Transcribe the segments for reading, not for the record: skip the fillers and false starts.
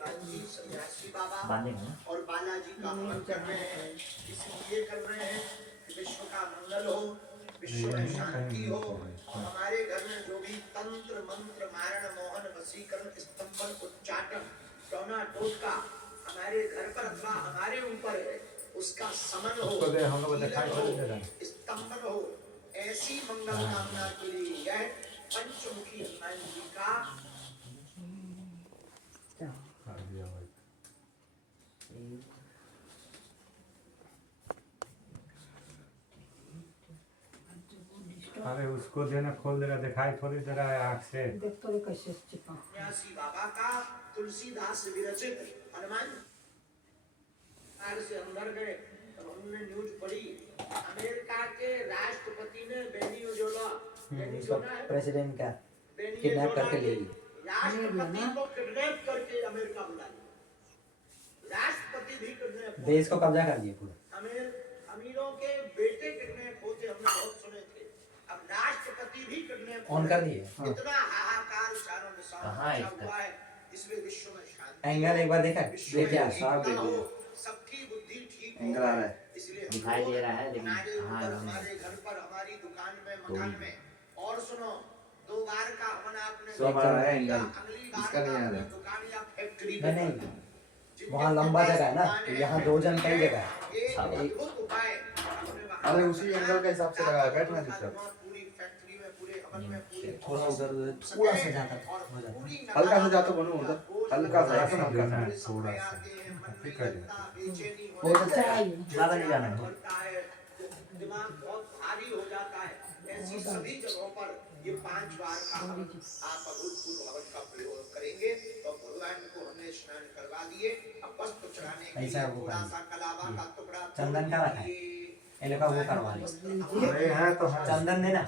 हनुमान जी सन्यासी बाबा बांधेंगे ना। और बालाजी का हवन कर रहे हैं, इसलिए कर रहे हैं कि विश्व का मंगल हो, विश्व में शांति हो। हमारे घर में जो भी तंत्र मंत्र मारण मोहन वशीकरण स्तंभन उच्चाटन टोना टोटका हमारे घर पर अथवा हमारे ऊपर है, उसका समन हो, स्तंभन हो। ऐसी मंगल कामना के लिए यह पंचमुखी हनुमान जी का अरे उसको देना, खोल देगा, दिखाई थोड़ी दे रहा है आँख से। देख तो कैसे चिपका सन्यासी बाबा का तुलसीदास विरचित हनुमान से अंदर गए। तब हमने न्यूज पढ़ी, अमेरिका के राष्ट्रपति ने वेनेजुएला प्रेसिडेंट का किडनैप करके ले लिया। राष्ट्रपति को किडनैप करके अमेरिका बुला लिया। राष्ट्रपति भी किडनैप, देश को कब्जा कर दिया पूरा। अमीरों के बेटे किडनैप होते हमने बहुत सुने थे, अब राष्ट्रपति भी किडनैप ऑन कर दिए। इतना हाहाकार चारों दिशाओं हुआ है। इसलिए विश्व में शांति, एंगल एक बार देखा, ये क्या साफ दे दिया, सबकी बुद्धि ठीक एंगल आ रहा है, इसलिए दिखाई दे रहा है, लेकिन हमारे घर पर हमारी दुकान में मकान में। और सुनो, 2 बार का हवन आपने सब आ रहा है एंगल, अगली इसका नहीं आ रहा दुकान या फैक्ट्री नहीं, वहाँ लंबा जगह है ना, तो यहाँ 2 जन कई जगह है। अरे उसी एंगल के हिसाब से लगाया, बैठना दिक्कत, थोड़ा उधर पूरा सजाता हो जाता, हल्का सा जाता बनो उधर, हल्का सा ऐसा हल्का सा थोड़ा सा ठीक है। बहुत अच्छा है, ज़्यादा नहीं जाना है। दिमाग बहुत भारी हो जाता है। ऐसी सभी जगहों पर ये 5 बार का आप अभूतपूर्व हवन का प्रयोग करेंगे। तो भगवान को हमने स्नान करवा दिए। अब वस्त्र चढ़ाने के लिए थोड़ा सा कलावा का टुकड़ा चंदन का रखा है, ये लोग वो करवा ले। अरे हैं तो है, चंदन देना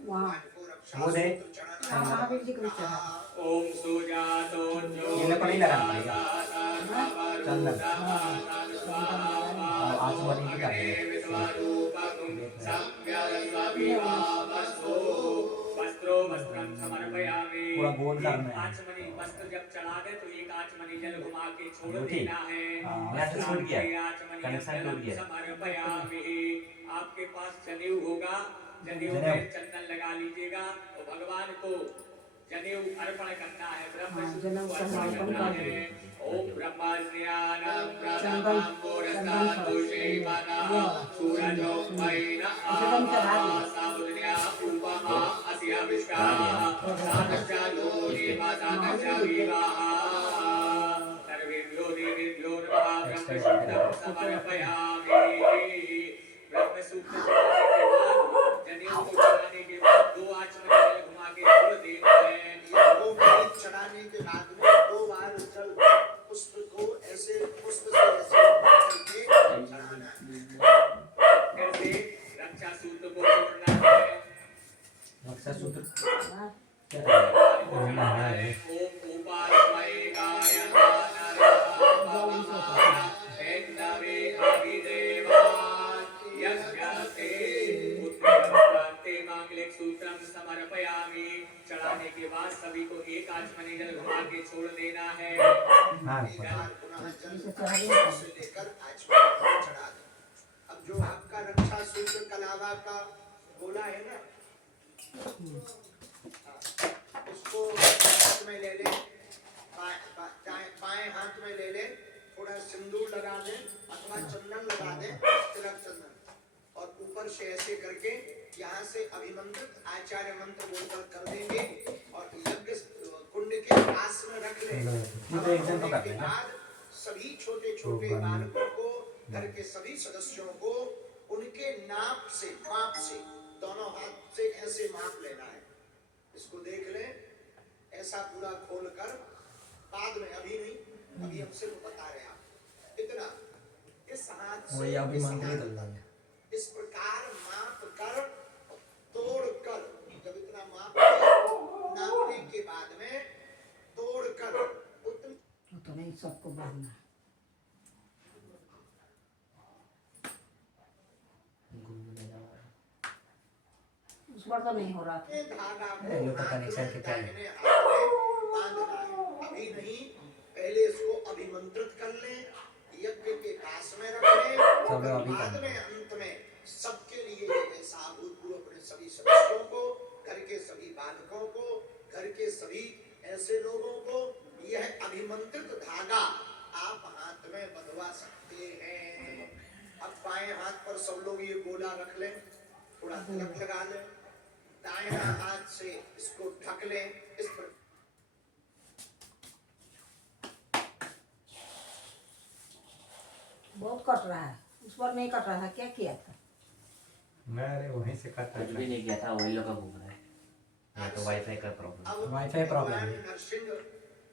वो दे, महावीर जी को ओम सुजातो ये लोग को नहीं लगाना पड़ेगा चंदन, आज वाली की कर पूरा गोल करना है। आचमनी वस्त्र जब चढ़ा दे तो एक आचमनी जल घुमा के छोड़ रोटी। देना है। यहाँ से छूट गया, कनेक्शन टूट गया। आपके पास जनेऊ होगा, जनेऊ में चंदन लगा लीजिएगा। तो भगवान को जनेऊ अर्पण करना है, ब्रह्म अर्पण करना है। ओम ब्रह्मज्ञानं प्रथमं पुरस्तात् शैवनः सूरजो मैना साबुद्र्या उपमा अस्या विष्टाः सानश्चालो निवासानश्चा विवाह सर्वेभ्यो देवेभ्यो नमः। ब्रह्मसूत्रं समर्पयामि। ब्रह्मसूत्र चढ़ाने के बाद, जनेऊ को चढ़ाने के बाद 2 आचमनी घुमा के छोड़ देना है। चढ़ाने के बाद में 2 बार जल पुष्प को ऐसे पुष्प से ऐसे करके चढ़ाना है। फिर से रक्षा सूत्र को जोड़ना है। रक्षा सूत्र क्या है? ओम उपास्महे गायनानरः वेन्दवे अभिदेवान् यज्ञते उत्तरप्राप्ते मांगलिक सूत्रं समर्पयामि। चढ़ाने के बाद सभी को एक आचमनी जल घुमा के छोड़ देना है। हाँ, से लेकर आचमनी चढ़ा दें। अब जो आपका रक्षा सूत्र कलावा का बोला है ना, उसको हाथ में ले ले, बाएं हाथ में ले ले, थोड़ा सिंदूर लगा दे अथवा चंदन लगा दे, तिलक चंदन, और ऊपर से ऐसे करके यहाँ से अभिमंत्रित आचार्य मंत्र बोलकर कर देंगे और यज्ञ कुंड के पास में रख ले। के बाद सभी छोटे छोटे बालकों को, घर के सभी सदस्यों को उनके नाप से दोनों हाथ से ऐसे माप लेना है। इसको देख ले, ऐसा पूरा खोल कर, बाद में अभी नहीं, अभी हम सिर्फ बता रहे हैं आप इतना, इस हाथ से इस प्रकार माप कर, तोड़ कर, जब इतना नापने के बाद में तोड़ कर उतना तो नहीं सबको बांधना उस बार तो नहीं हो रहा था। धागा को कनेक्शन के क्या है? बांधना है, अभी नहीं, पहले चलो अभी बाद करना में अंत में सबके लिए ऐसा अभूतपूर्व अपने सभी सदस्यों को, घर के सभी बालकों को, घर के सभी ऐसे लोगों को यह अभिमंत्रित धागा आप हाथ में बंधवा सकते हैं। अब बाएं हाथ पर सब लोग ये गोला रख लें, थोड़ा तिलक लगा लें, दाएं हाथ से इसको ढक लें। इस पर बहुत कट रहा है, उस पर नहीं कट रहा था, क्या किया था? मैं अरे वहीं से करता कुछ भी नहीं किया था, वही लोग का घूम रहा है। या तो वाईफाई का प्रॉब्लम। अब वाईफाई प्रॉब्लम भगवान है। नरसिंह,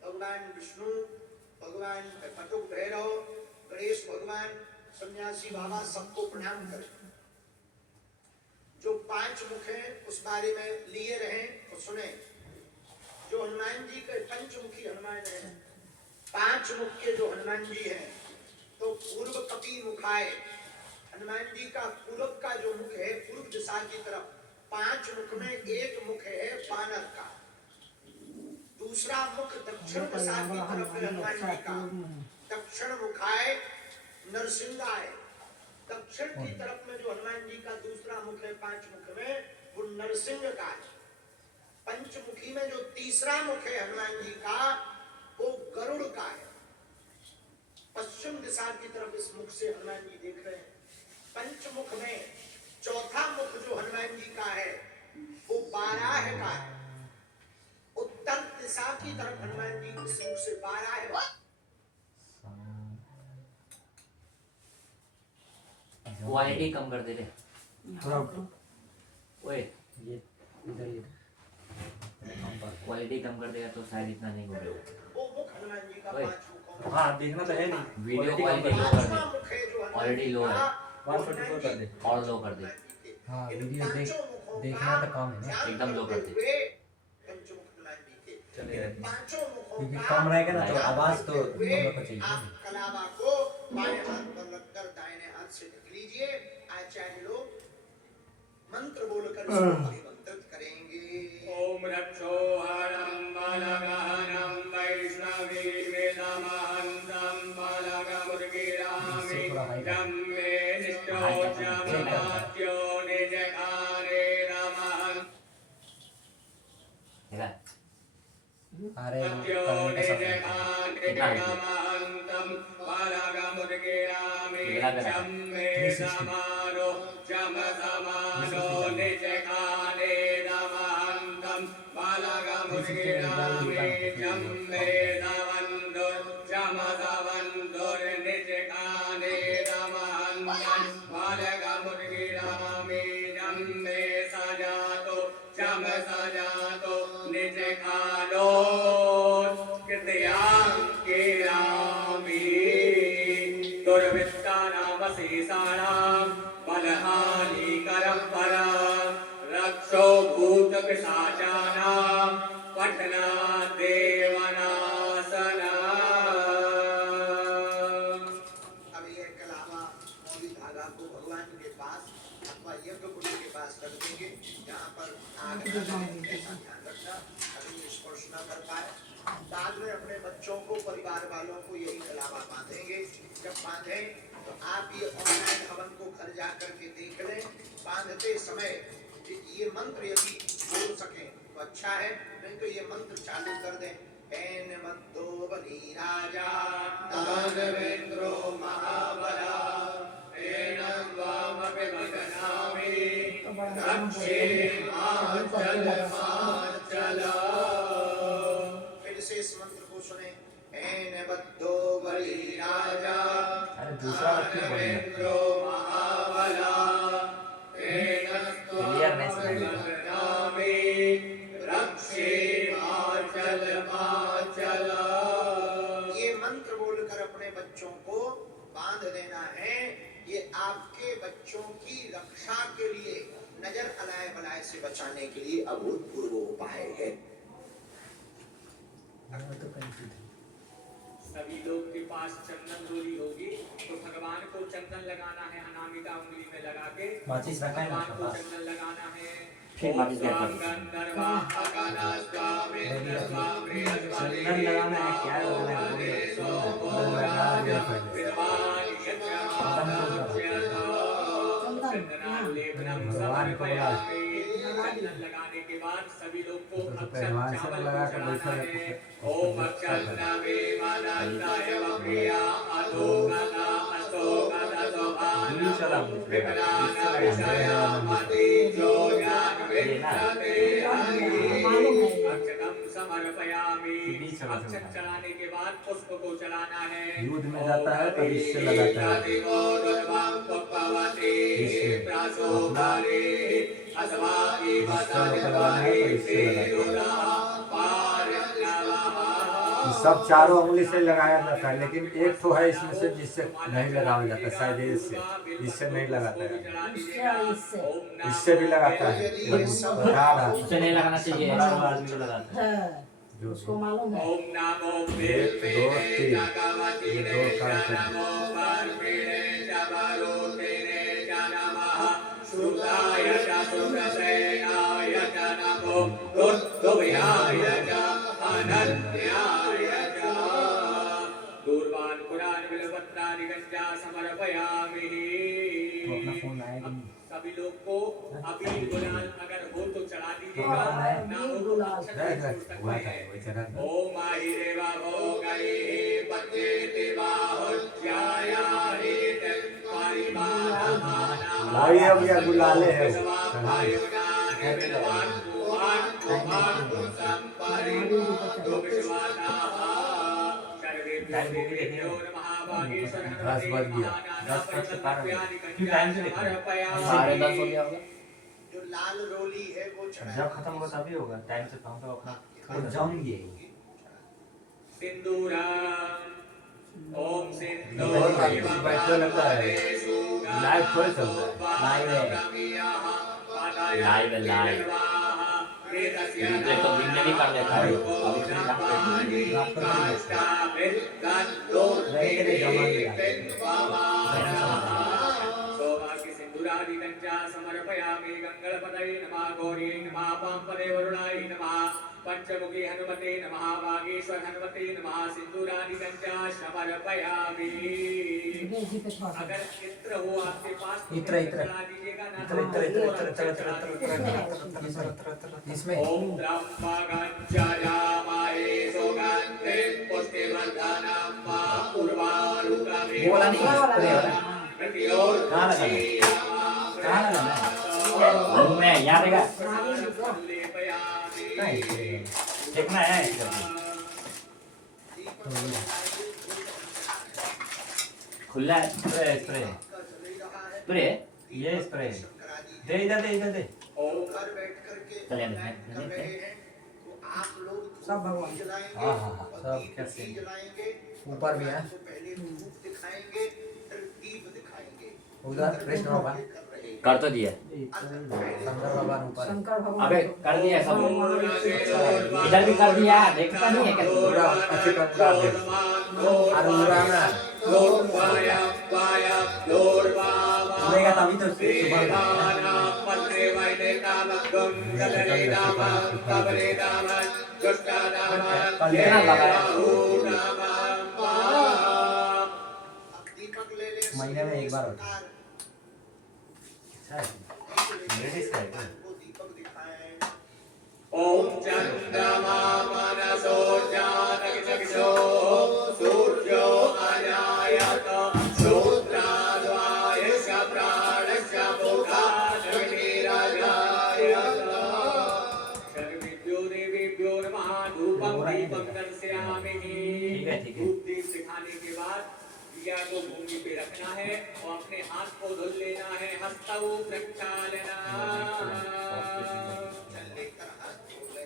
भगवान विष्णु, भगवान कटुक भैरव, गणेश भगवान, सन्यासी बाबा सबको प्रणाम करें। जो 5 मुख हैं उस बारे में लिए रहे तो सुने। जो हनुमान जी के पंचमुखी हनुमान है, 5 मुख के जो हनुमान जी हैं, तो पूर्व कपि मुखाय हनुमान जी का पूर्व का जो मुख है पूर्व दिशा की तरफ, 5 मुख में एक मुख है बानर का, दूसरा मुख दक्षिण दिशा की तरफ है हनुमान जी का, दक्षिण मुखाय नरसिंहाय। दक्षिण की तरफ में जो हनुमान जी का दूसरा मुख है 5 मुख में, वो नरसिंह का है। पंचमुखी में जो तीसरा मुख है हनुमान जी का, वो गरुड़ का है। पश्चिम दिशा की तरफ इस मुख से हनुमान जी देख रहे हैं। पंचमुख में चौथा मुख जो हनुमान जी का है वो बाराह का है। उत्तर दिशा की तरफ हनुमान जी इस मुख से बाराह। क्वालिटी कम कर दे रहे। थोड़ा ओए ये इधर ये क्वालिटी कम कर देगा तो शायद इतना नहीं होगा। वो मुख हनुमान जी का ओए। 5 मुखों हाँ देखना तो है नहीं, वीडियो क्वालिटी क्वालिटी कम लो कर कर पांचवा दे, मुख है जो हनुमान ऑलरेडी जी लो का, है, 144 कर दे। और लो कर दे। हाँ इन वीडियो देख पांचों मुखों देखना का तो काम है ना, ध्यान एकदम लो कर दे। करते हुए पंचमुख हनुमान जी के चलेगा। इन पांचों मुखों क्योंकि का कम रहेगा ना तो ध्यान आवाज तो करते हुए हम लोग को चाहिए। आप कलावा को बाएं हाथ पर रखकर दाहिने हाथ से ढक लीजिए। आचार्य लोग मंत्र बोलकर इसको अभिमंत्रित करेंगे। ओम रक्षोहरं बालगहनं वैष्णवीर्वेदमहन्तं बालगमुर्गिरामि जम्मे निष्ठोचममात्यो निजकारे नमः। देखा? अरे सत्यो करने का सब निजकारे नमहन्तं बालगमुर्गिरामि जम्मे समारो जमसमानो निजकारे नमहन्तं बालगमुर्गिरामि जम्मे सवन्दुर जमसवन्दुर निजकारे नमहन्तं बालगमुर्गिरामि जम्मे सजातो जमसजातो निजकालो कृतयाङ्किरामि दुर्वृत्तानामशेषाणां बलहानिकरं परं रक्षो भूतपिशाचानां पठनादेवनाशनम्। अब ये कलावा मौली धागा को भगवान के पास अथवा यज्ञ कुंड के पास रख देंगे। यहाँ पर आग न लगे, ऐसा ध्यान रखना, कभी स्पर्श न कर पाए। बाद में अपने बच्चों को, परिवार वालों को यही कलावा बांधेंगे। जब बांधें तो आप ये ऑनलाइन हवन को घर जा करके देख लें। बांधते समय ये मंत्र यदि बोल सके तो अच्छा है, नहीं तो ये मंत्र चालू कर दें। एन मद्दो बली राजा दानवेंद्रो महाबला एन त्वामपि भगनामि रक्षे माचल माचल। फिर से इस मंत्र को सुने। एन मद्दो बली राजा अरे दूसरा क्यों बोलेंगे? दानवेंद्रो महाबला एन क्लियरनेस त्वामपि भगनामि रक्षे माचल माचल। ये मंत्र बोलकर अपने बच्चों को बांध देना है। ये आपके बच्चों की रक्षा के लिए, नजर अलाय बलाय से बचाने के लिए अभूतपूर्व उपाय है। तो कंफ्यूज है। सभी लोग के पास चंदन डोरी होगी तो भगवान को चंदन लगाना है, अनामिका उंगली में लगा के माचिस रखा है ना भगवान को पास? चंदन लगाना है। फिर माचिस क्या करें? चंदन लगाना है, क्या लगाना है? लगा दिया पहले। खत्म हो गया। भगवान को बुला चंदन लगाने के बाद सभी लोग को तो अक्षत पहलवान से चावल लगा को के चढ़ाना बैठा है। रहता ओम अक्षन्नवे मानन्दाय वप्रिया अधोगता अस्तोगता सोभाना विपदाना विषयामति जोयान विद्यते मालूम है। अक्षतम समर्पयामि। अक्षत चढ़ाने के बाद पुष्प को चढ़ाना है। युद्ध में जाता है तो इससे लगाता है। सब चारों उंगली से लगाया जाता है, लेकिन एक तो है इसमें से जिससे नहीं लगाया जाता, शायद इससे नहीं लगाता है। इससे भी लगाता है, बता रहा है। उससे नहीं लगाना चाहिए, आदमी को लगाता है। हाँ, जो उसको मालूम है। ओम नमो एक, दो, तीन। ये दो काम करते श्रुताय च सुरसेनाय च नमो रुद्रव्याय च अनन्याय च दूर्वान् पुराण बिल्वपत्राणि गंजा समर्पयामि। तो अपना फोन आएगा नहीं। सभी लोग को अबीर गुलाल अगर हो तो चढ़ा दीजिएगा, ना हो तो अक्षत हैं। छोड़ सकते हुआ था हैं। वो चढ़ा था। ओम माहि देवा भोगये पच्चेति बाहुज्याया हेत परिमाणमाना वही अब यह गुलाले है वो। वायुजाने विद्वान् कुमार संपरि दुविश्वानाः सर्वेभ्यो नमः भागेश्वर 10 बज गया। 10 बज के 12 क्यों टाइम से देखा? 10:30 हो गया होगा। जो लाल रोली है वो चढ़ाया। जब खत्म होगा तभी होगा, टाइम से पहुंचो अपना। और जाऊंगी सिंदूरम ओम बहुत बैठने लगता है। लाइव थोड़ी चलता है। लाइव है, लाइव। रिप्ले तो दिन में भी कर लेता है। अभी थोड़ी रात को समर्पयामि। गंगणपतये नमः, गौरी नमः, पांपदे वरुणाय नमः, पंचमुखी हनुमते नमः, वागीश्वर हनुमते नमः, सिंदूरादि गंजा समर्पयामि। बेजी पे छोड़ दो। अगर इत्र हो आपके पास तो इत्र, इत्र। चला दीजिएगा, ना इत्र, तो इत्र, इत्र, और इत्र, अच्छा इत्र, चला इत्र, दीजिएगा। इसमें ओम त्र्यंबकं सुगंधे पुष्टिवर्धनं उर्वारुकमिव वो वाला नहीं, स्प्रे वाला। कहाँ लगाना है? कहाँ लगाना है? रूम में यहाँ देगा, नहीं, देखना है। खुला है, स्प्रे स्प्रे स्प्रे, ये स्प्रे दे, इधर दे, इधर दे। घर बैठ करके चले कर रहे हैं तो आप लोग सब भगवान। जलाएंगे हाँ, हाँ, हाँ, और सब दीप कैसे? भी जलाएंगे। ऊपर भी है। तो पहले धूप दिखाएंगे फिर दीप दिखाएंगे। उधर कृष्ण भगवान, कर रहे हैं। कर तो दिया। शंकर भगवान ऊपर है। शंकर भगवान। अबे कर दिया सब, इधर भी कर दिया, देखता नहीं है क्या तू? पूरा अच्छे कंगाल है। अरे उड़ाना है। उड़ेगा तभी तो सुबह में। कल कितना लगाया? अब दीपक ले ले। महीने में एक बार होता है। अच्छा है, लेडीज का है क्या? वो दीपक दिखाएं। ओम चंद्रमा मनसो जानकिचक्षो सूर्यो अजायत श्रोत्राद्वायस्य प्राणस्य मुखादग्निरजायत सर्वेभ्यो देवेभ्यो नमः। धूपं दीपं दर्शयामि। ठीक है, ठीक है। धूप दीप दिखाने के बाद दिया को भूमि पे रखना है और अपने हाथ को धुल लेना है। हस्तौ प्रक्षालना। लेकर हाथ धो ले।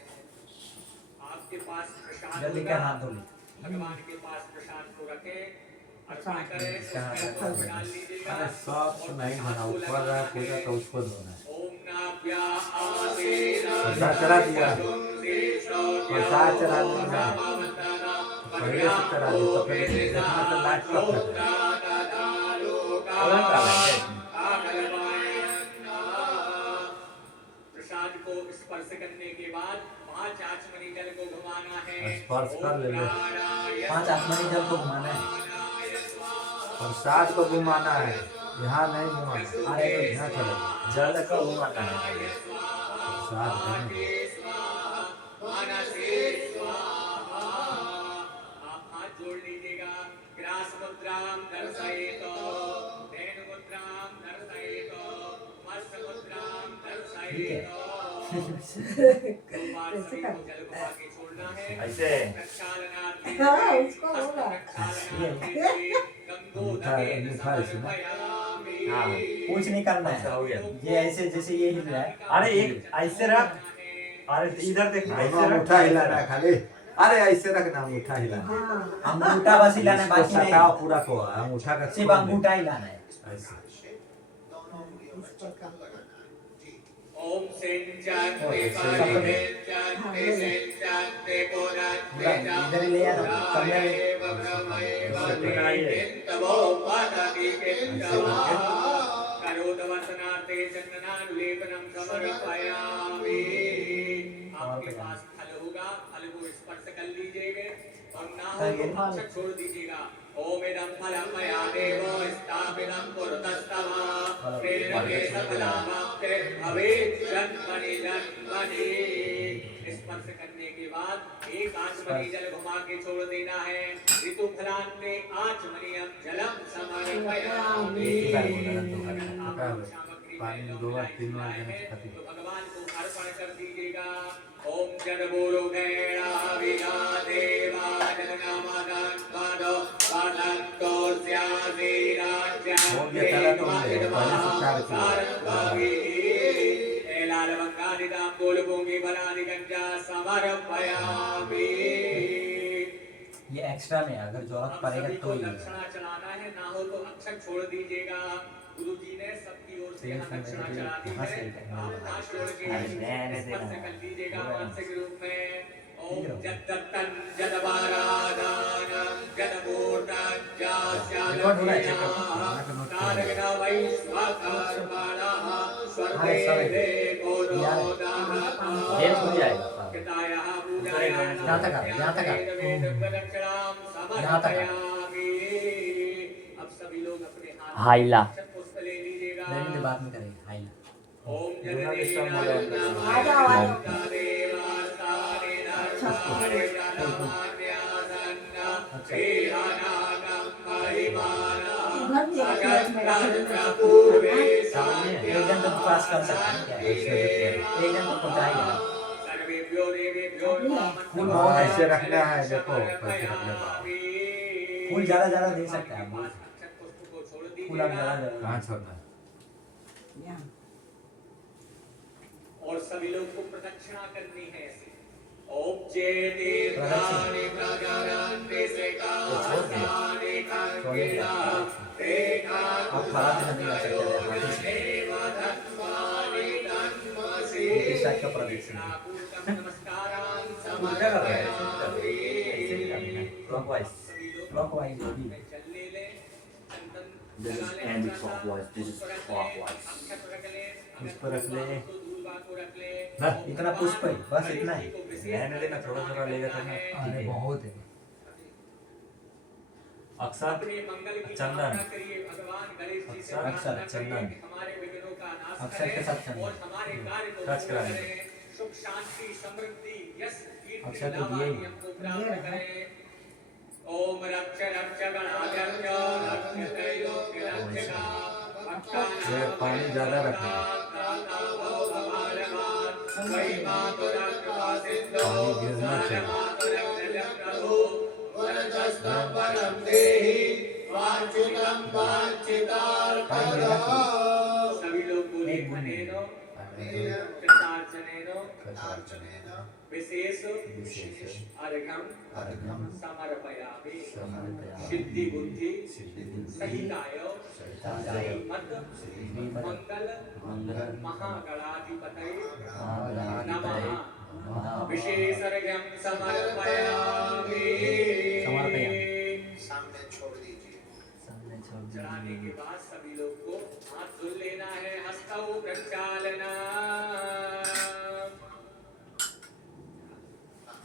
आपके पास प्रसाद जल्दी होगा, क्या हाथ धो ले। भगवान के पास प्रसाद को रखें, अर्पण करें, इसका हाथ उसमें धो को ले। डाल लीजिएगा अरे सब और नहीं हाथ बना, को ऊपर लगाना रहा है। पूजा तो उसको धोना है। ओम नाभ्या आसेना प्रसाद चढ़ा दिया। प्रसाद प्रसाद चढ़ा दिया। पहले से चढ़ा दी तो फिर देखना तो लाइट कब तक है। अलग डाला है। प्रसाद को स्पर्श करने के बाद 5 आचमनी जल को घुमाना है। स्पर्श कर ले लो। 5 आसमानी जल को घुमाना है। प्रसाद को घुमाना है, यहाँ नहीं घुमाना, अरे यहाँ चलो। जल का घुमाना है साथ में आप हाथ जोड़ लीजिएगा। ग्रास मुद्राम दर्शयेत, धेनु मुद्राम दर्शयेत, मत्स्य मुद्राम दर्शयेत। दो बार सभी को जल घुमा के छोड़ना है। ऐसे प्रक्षालनार्थी हाँ, उसको बोला। प्रक्षालनार्थी अंगूठा अंगूठा इसमें हाँ कुछ नहीं करना ऐसा है, हो गया। ये ऐसे जैसे ये हिल रहा है। अरे एक ऐसे रख, अरे इधर देख ऐसे दोनों रख। अंगूठा हिलाना है खाली। अरे ऐसे रखना, अंगूठा हिलाना। हाँ अंगूठा बस हिलाना है, इसको बाकी सटाओ नहीं, पूरा को, अंगूठा का सिर्फ अंगूठा हिलाना है। ऐसे। दोनों उंगलियों में चक्कर लगाना है जी। ओम सेंचाते पारिते चाते सेंचाते पोराते इधर ले आना, कमरे में। तवो पादाति केतवा करोदवसनाते चंदनानुलेपनम समर्पयामि। आपके पास फल होगा, फल को स्पर्श कर लीजिएगा और ना हो तो अक्षर छोड़ दीजिएगा। ओम इदं फलं मया देवो स्थापितं पुरतस्तवा प्रेरके सफलामाप्तिर्भवेत् जन्मनि जन्मनि। स्पर्श करने के बाद एक आचमनी जल घुमा के छोड़ देना है। ऋतु फलान्ते आचमनीयं जलम समर्पयामि। पानी 2 बार 3 बार देना चाहिए। तो भगवान को अर्पण कर दीजिएगा। ओम जन बोलो गैराविना देवा जगन्नामादान पादो पादंतो स्यासी हो गया, चला तो हो गया, पहले से 4 किलो। लाल बंगालिदाम बोल बोंगी बनानी गंजा समर्पयामि। ये एक्स्ट्रा में है, अगर जरूरत पड़ेगा सभी तो को ही दक्षिणा चलाना है, ना हो तो अक्षर छोड़ दीजिएगा। गुरु जी ने सबकी ओर से यहाँ दक्षिणा चला दी यहाँ से है। करना आप है। हाथ जोड़ के स्पर्श कर लीजिएगा मानसिक रूप में। ओम जद्दत्तन जदवारादानम जदमूर्तन जास्यानम तारगना वैश्वाकारमाणः स्वर्गे देवो रोदानः ये हो जाएगा साहब। पितायः पूजायाः यहाँ तक आ, यहाँ तक आ। वेदवेदक्षराम यहाँ तक आ। समर्पयामि। अब सभी लोग अपने हाथ हाइला में पुष्प ले लीजिएगा। लेकिन बाद में करेंगे, हाई ओम आ जाओ, आ जाओ। उधर भी एक प्लेट में रख देना। एक जन तो पास कर सकते हैं क्या? एक जन तो पहुंचाएगा। फूल बहुत हाँ, है, ऐसे रखना है, देखो कैसे रखने का। फूल ज्यादा ज्यादा दे सकते हैं आप। फूल आप ज्यादा ज्यादा कहाँ छोड़ना है? यहाँ। और सभी लोग को प्रदक्षिणा करनी है ऐसे। ओम जय तीर्थानि प्रजानान्ति सेकासानि कंकिला तेका आप खड़ा भी नहीं कर सकते हैं, हाथी से। धन्वानि तन्मसि इस टाइप का प्रदक्षिण है। नमस्कारान् उल्टा कर रहा है, ऐसे ही करना है, clockwise। क्लॉकवाइज भी। चल ले ले चंदन This is anti-clockwise, this is clockwise। पुष्प रख ले। बस इतना पुष्प है, बस इतना है। रहने देना, थोड़ा थोड़ा लेगा तो ना। अरे बहुत है। अक्षर चंदन अक्षर चंदन हमारे विघ्नों का नाश अक्षर के साथ चंदन। और हमारे कार्य को टच करा दे। सुख शांति समृद्धि यश कीर्ति अक्षर तो दिए ही। हमको प्राप्त करें। ओम रक्ष रक्ष गणाध्यक्ष रक्षते योग्य रक्षका ये पानी ज्यादा रखना। पानी गिरना चाहिए। सभी लोग बोले एक बूंद नहीं। मनेनो कृतार्चनेनो अर्चनेन विशेष विशेष अर्घम अर्घम समर्पयामि। समर्पयामि। सिद्धि बुद्धि सिद्धि सहिताय सहिताय श्रीमद् श्रीमद् मंगल मंगल महागणाधिपतये महागणाधिपतये नमः। विशेष अर्घ्यम समर्पयामि। समर्पयामि। सामने छोड़ दीजिए। सामने छोड़ चढ़ाने दीजिए। के बाद सभी लोग को हाथ धुल लेना है। हस्तौ प्रक्षालना।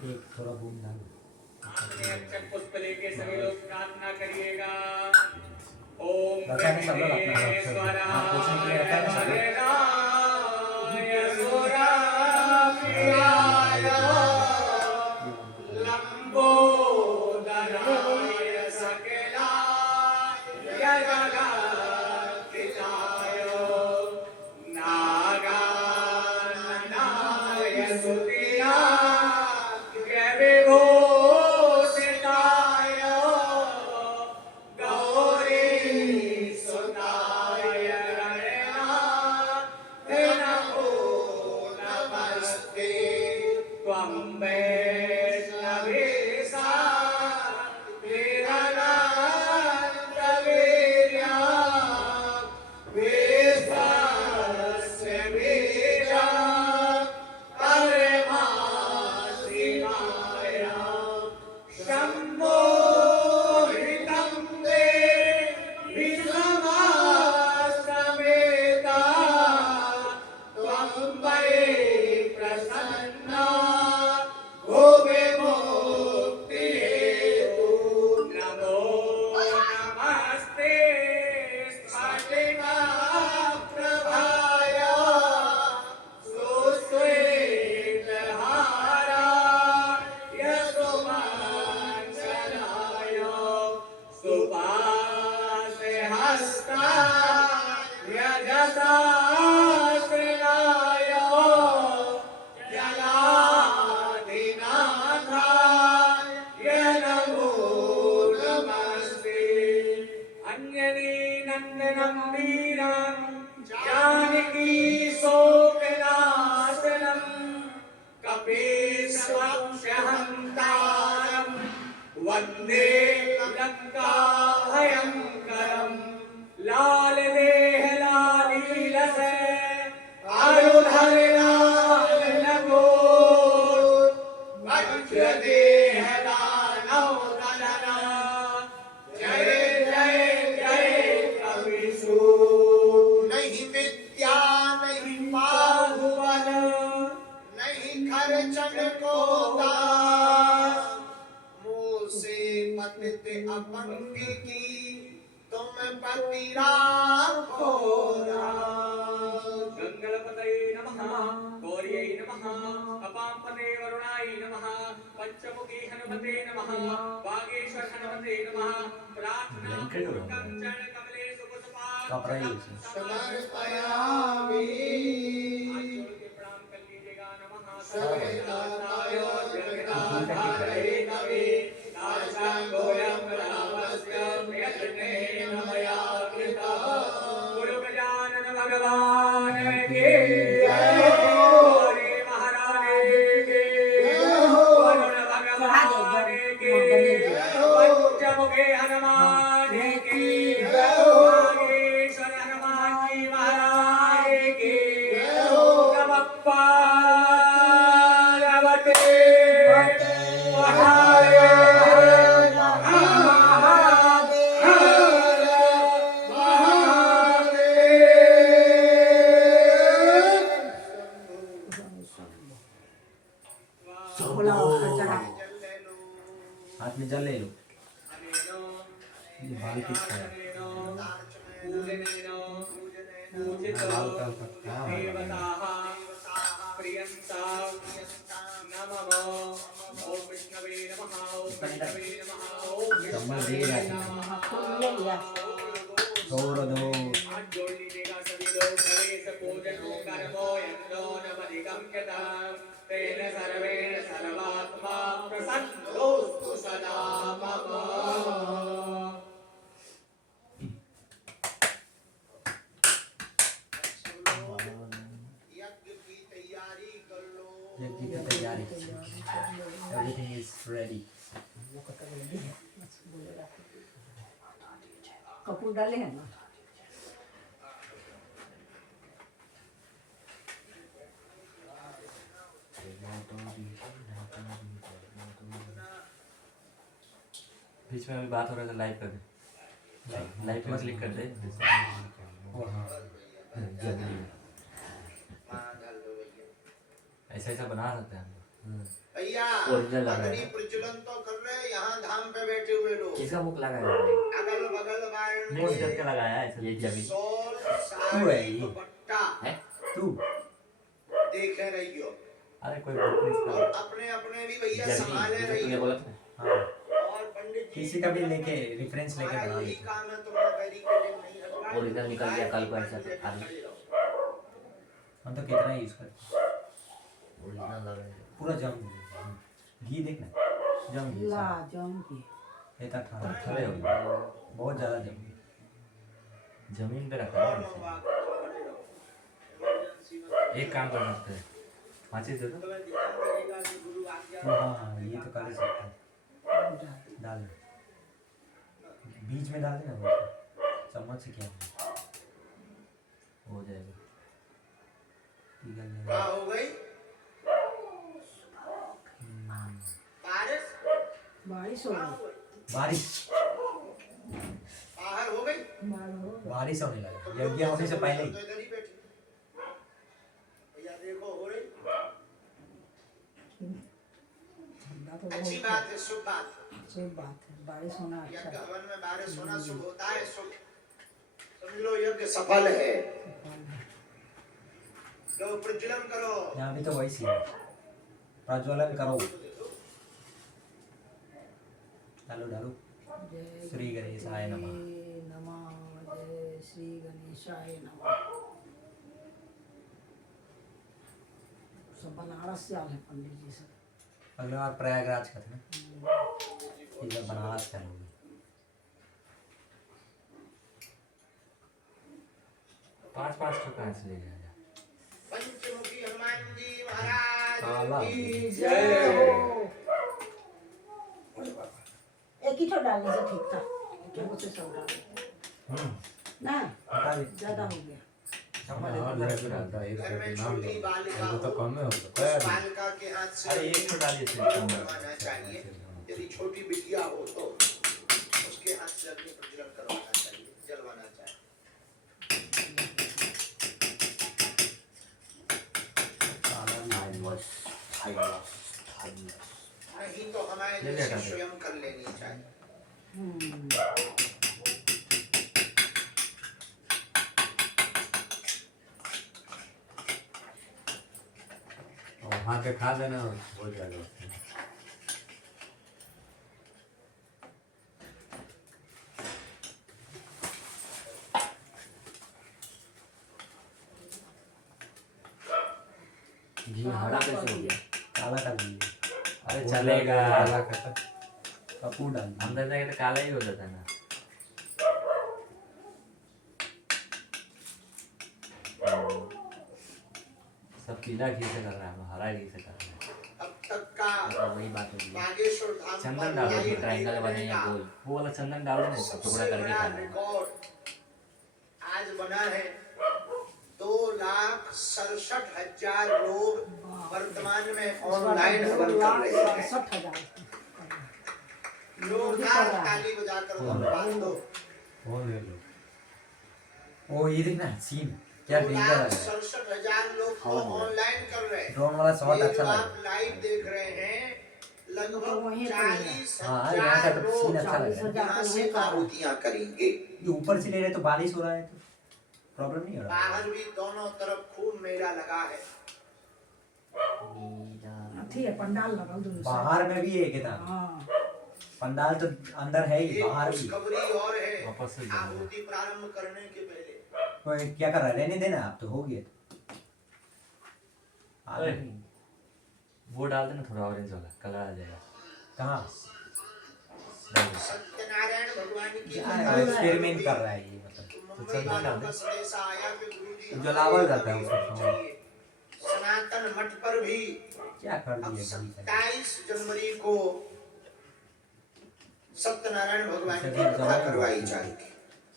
एक थोड़ा बूंद डालो। हाथ में अक्षत पुष्प लेके सभी लोग प्रार्थना करिएगा। ओम रखा है ना सब लोग अपना हाँ पूछने के लिए रखा है ना सब लोग लंबोदराय सकलाय जगत्पिताय नागाननाय स्तुत्याय विभूषिताय गौरीसुताय गणनाथ नमो नमस्ते त्वं वैष्णवेशा वीरनाथवीर्या विश्वस्य बीजा परमाशिवाय शम्भो हितं ते विश्वमासमेता त्वं वै प्रसन्ना भुवि मुक्तिहेतु नमो नमस्ते स्फटिकाप्रभाय सुश्वेतहाराय सुमङ्गलाय सुपाशहस्ताय जटाश्रिताय जलाधिनाथाय नमो नमस्ते अन्यनी नन्दनं वीरं जानकी शोकनाशनं कपीशवक्षहन्तारं वन्दे लङ्काभयङ्करं लालदेहलालीलसे आयुधरलाल नभोत् वज्रदेहदानवदलना जय जय जय कपिसूर नहीं विद्या नहीं बाहुबल नहीं खर्चन को दास मुँह से पतित अपंगी की तुम पति राखो राज। गंगलपतये नमः गौर्यै नमः अपाम्पते वरुणाय नमः पंचमुखी हनुमते नमः बागेश्वर हनुमते नमः प्रार्थना पूर्वकं चरण कमले कपड़ा ही है। समर्पयामि हाथ जोड़ के प्रणाम कर लीजिएगा नमः सर्वदाताय जगदाधारये नमे नाशांगोयं रामस्य प्रियजनेन मया कृतः गुरु गजानन भगवान की जय हरि महाराज की वरुण भगवान की पंचमुखे हनुमान की नागेश्वर हनुमान जी महाराज की नमः पार्वती हाथ में जल ले लो ये बाल किसका है बाल का हाँ कमल दे रहा है ले लिया छोड़ दो हाथ जोड़ लीजिएगा सभी लोग सर्वेश पूजनो कर्मो यज्ञो नमधिगम्यता तेन सर्वेण सर्वात्मा प्रसन्नोऽस्तु सदा मम यज्ञ की तैयारी कर लो। यज्ञ की तैयारी एवरीथिंग इज रेडी कपूर डाले हैं ना बीच में अभी बात हो रहा है लाइव कर दे लाइव पे क्लिक कर दे जल्दी ऐसा ऐसा बना सकते हैं हम भैया ओरिजिनल लगा है। अग्नि प्रज्वलन तो कर रहे हैं, यहाँ धाम पे बैठे हुए लोग किसका मुख लगा है अगल बगल वाले कारण मोज करके लगाया है ये जमीन। शॉल, तू है साड़ी, ये। दुपट्टा है तू देखे रहियो अरे कोई बात नहीं और इसका अपने अपने भी भैया जमीन संभाले जैसे तूने रहियो। बोला था हाँ और पंडित जी किसी का भी लेके रेफरेंस लेके हमारा बना यही लेते हैं। काम है, तुमने बैरिकेडिंग नहीं हटवाई। ओरिजिनल निकल गया, कल को ऐसा मुझे खाली। खड़े रहो। हम तो कितना यूज करते हैं। ओरिजिनल लग रहा है पूरा जम घी देखना जम गया ला सारा। जम की ये तक था खड़े हो गए बहुत ज्यादा जम गया। जमीन पे रखा और है मंगवा इसे। के खड़े रहो। इमरजेंसी में एक काम कर सकते हैं माचिस दे दो तुम्हें ध्यान रहेगा कि गुरु आज्ञा हाँ ये तो कर ही सकते हैं। डाल दे। बीच में डाल देना वो चम्मच से क्या हो जाएगा पिघल क्या जाएगा। हो गई बारिश बारिश हो क्या गई हो गई? बारिश बाहर हो गई बारिश होने लगा यज्ञ होने से पहले ही। तो इधर ही बैठे भैया देखो हो रही ठंडा तो अच्छी बहुत बात है, शुभ बात है। शुभ बात है, बारिश होना अच्छा यज्ञ है। हवन में बारिश होना शुभ होता है, शुभ समझ लो यज्ञ सफल है। लो प्रज्वलन करो। यहाँ भी तो वही सीन है प्रज्वलन करो। डालो डालो। जय श्री गणेशाय नमः। नमः। जय श्री गणेशाय नमः। सब बनारस से आए हैं पंडित जी सब। अगले बार प्रयागराज का था ना इधर बनारस का होगी। पाँच ठो कहाँ से ले जाएगा पंचमुखी हनुमान जी महाराज काला। की जय हो। एक ही तो डालने से ठीक था, एक ही से सब डाल ना हटा दे। ज्यादा हो गया। चम्मच और दे। लेके डालता है, एक घर में लेके नाम छोटी लो। बालिका हमको तो हो, कम है उस होता है। बालिका के हाथ से अरे एक ठो डालिए सिर्फ प्रज्वलन चम्मच। करवाना चाहिए। यदि छोटी बिटिया हो तो उसके हाथ से अग्नि प्रज्वलन करवाना चाहिए, जलवाना चाहिए। काला भी है। नहीं तो हमारे ले जैसे लेना है। स्वयं कर लेनी चाहिए। और वहाँ पे खा देना हो जाएगा। घी हरा कैसे हो गया काला कर दीजिए। अरे वो चलेगा काला करता। कपूर डाल दीजिए। अंदर जाके तो काला ही हो जाता है ना सब पीला घी से कर रहा है हरा घी से कर रहा है अब तक का मतलब वही बात होगी बागेश्वर धाम चंदन पर डालो लाइव उसमें ट्रायंगल बने या देखने गोल वो वाला चंदन डालो ना का इसको सबसे टुकड़ा करके बड़ा खाना है रिकॉर्ड आज बना है। 2,67,000 लोग वर्तमान में ऑनलाइन हवन कर रहे हैं। 67,000। जोरदार ताली बजाकर धन्यवाद दो। वो ले लो। ओ ये देखना सीन क्या डेंजर लग रहा है। 2,67,000 लोग तो ऑनलाइन कर रहे हैं। ड्रोन वाला शॉट ये अच्छा जो लग आप रहा है। लाइव देख रहे हैं लगभग वहीं पर है। हाँ यहाँ का 40,000 तो सीन लोग अच्छा लग रहा है। 40,000 यहाँ से आहुतियां करेंगे। ये ऊपर से ले रहे तो बारिश हो रहा है तो प्रॉब्लम नहीं हो रहा है। बाहर भी दोनों तरफ खूब मेला लगा है। अथी है पंडाल लगा दोनों साइड। बाहर में भी है कितना हाँ पंडाल तो अंदर है ही एक बाहर भी। खुशखबरी और है। वापस से जाना। आहुति प्रारंभ करने के पहले तो क्या कर रहा है रहने देना आप तो हो गया। ओए, वो डाल देना थोड़ा ऑरेंज वाला कलर आ जाएगा कहाँ डाल दो। सत्यनारायण भगवान की एक्सपेरिमेंट कर रहा है ये मतलब मुंबई चंदन वालों डाल का दे। संदेश आया कि गुरुजी तो जलावल जाता है उसको। चाहिए। सनातन मठ पर भी क्या कर अब दिया गली का। 27 जनवरी को सत्यनारायण भगवान की अच्छा, कथा जलावल करवाई जाता है। जाएगी।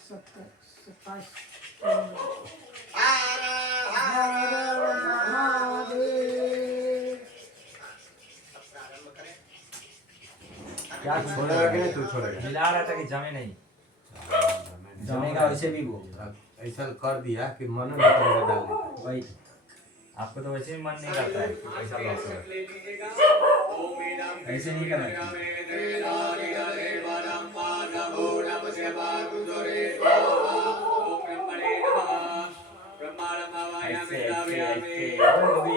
27 हर हर महादेव। अब प्रारंभ करें। क्या छोड़ेगा कि नहीं तू छोड़ेगा? मिला रहा था कि जमे नहीं जमेगा वैसे भी वो ऐसा कर दिया कि मन में करेगा डालने का। वही आपको तो वैसे भी मन नहीं करता है कि पैसा लॉस हो ऐसे नहीं करना चाहिए। ओम ब्रह्मणे नमः ब्रह्माणं भावयामि धावयामि ओम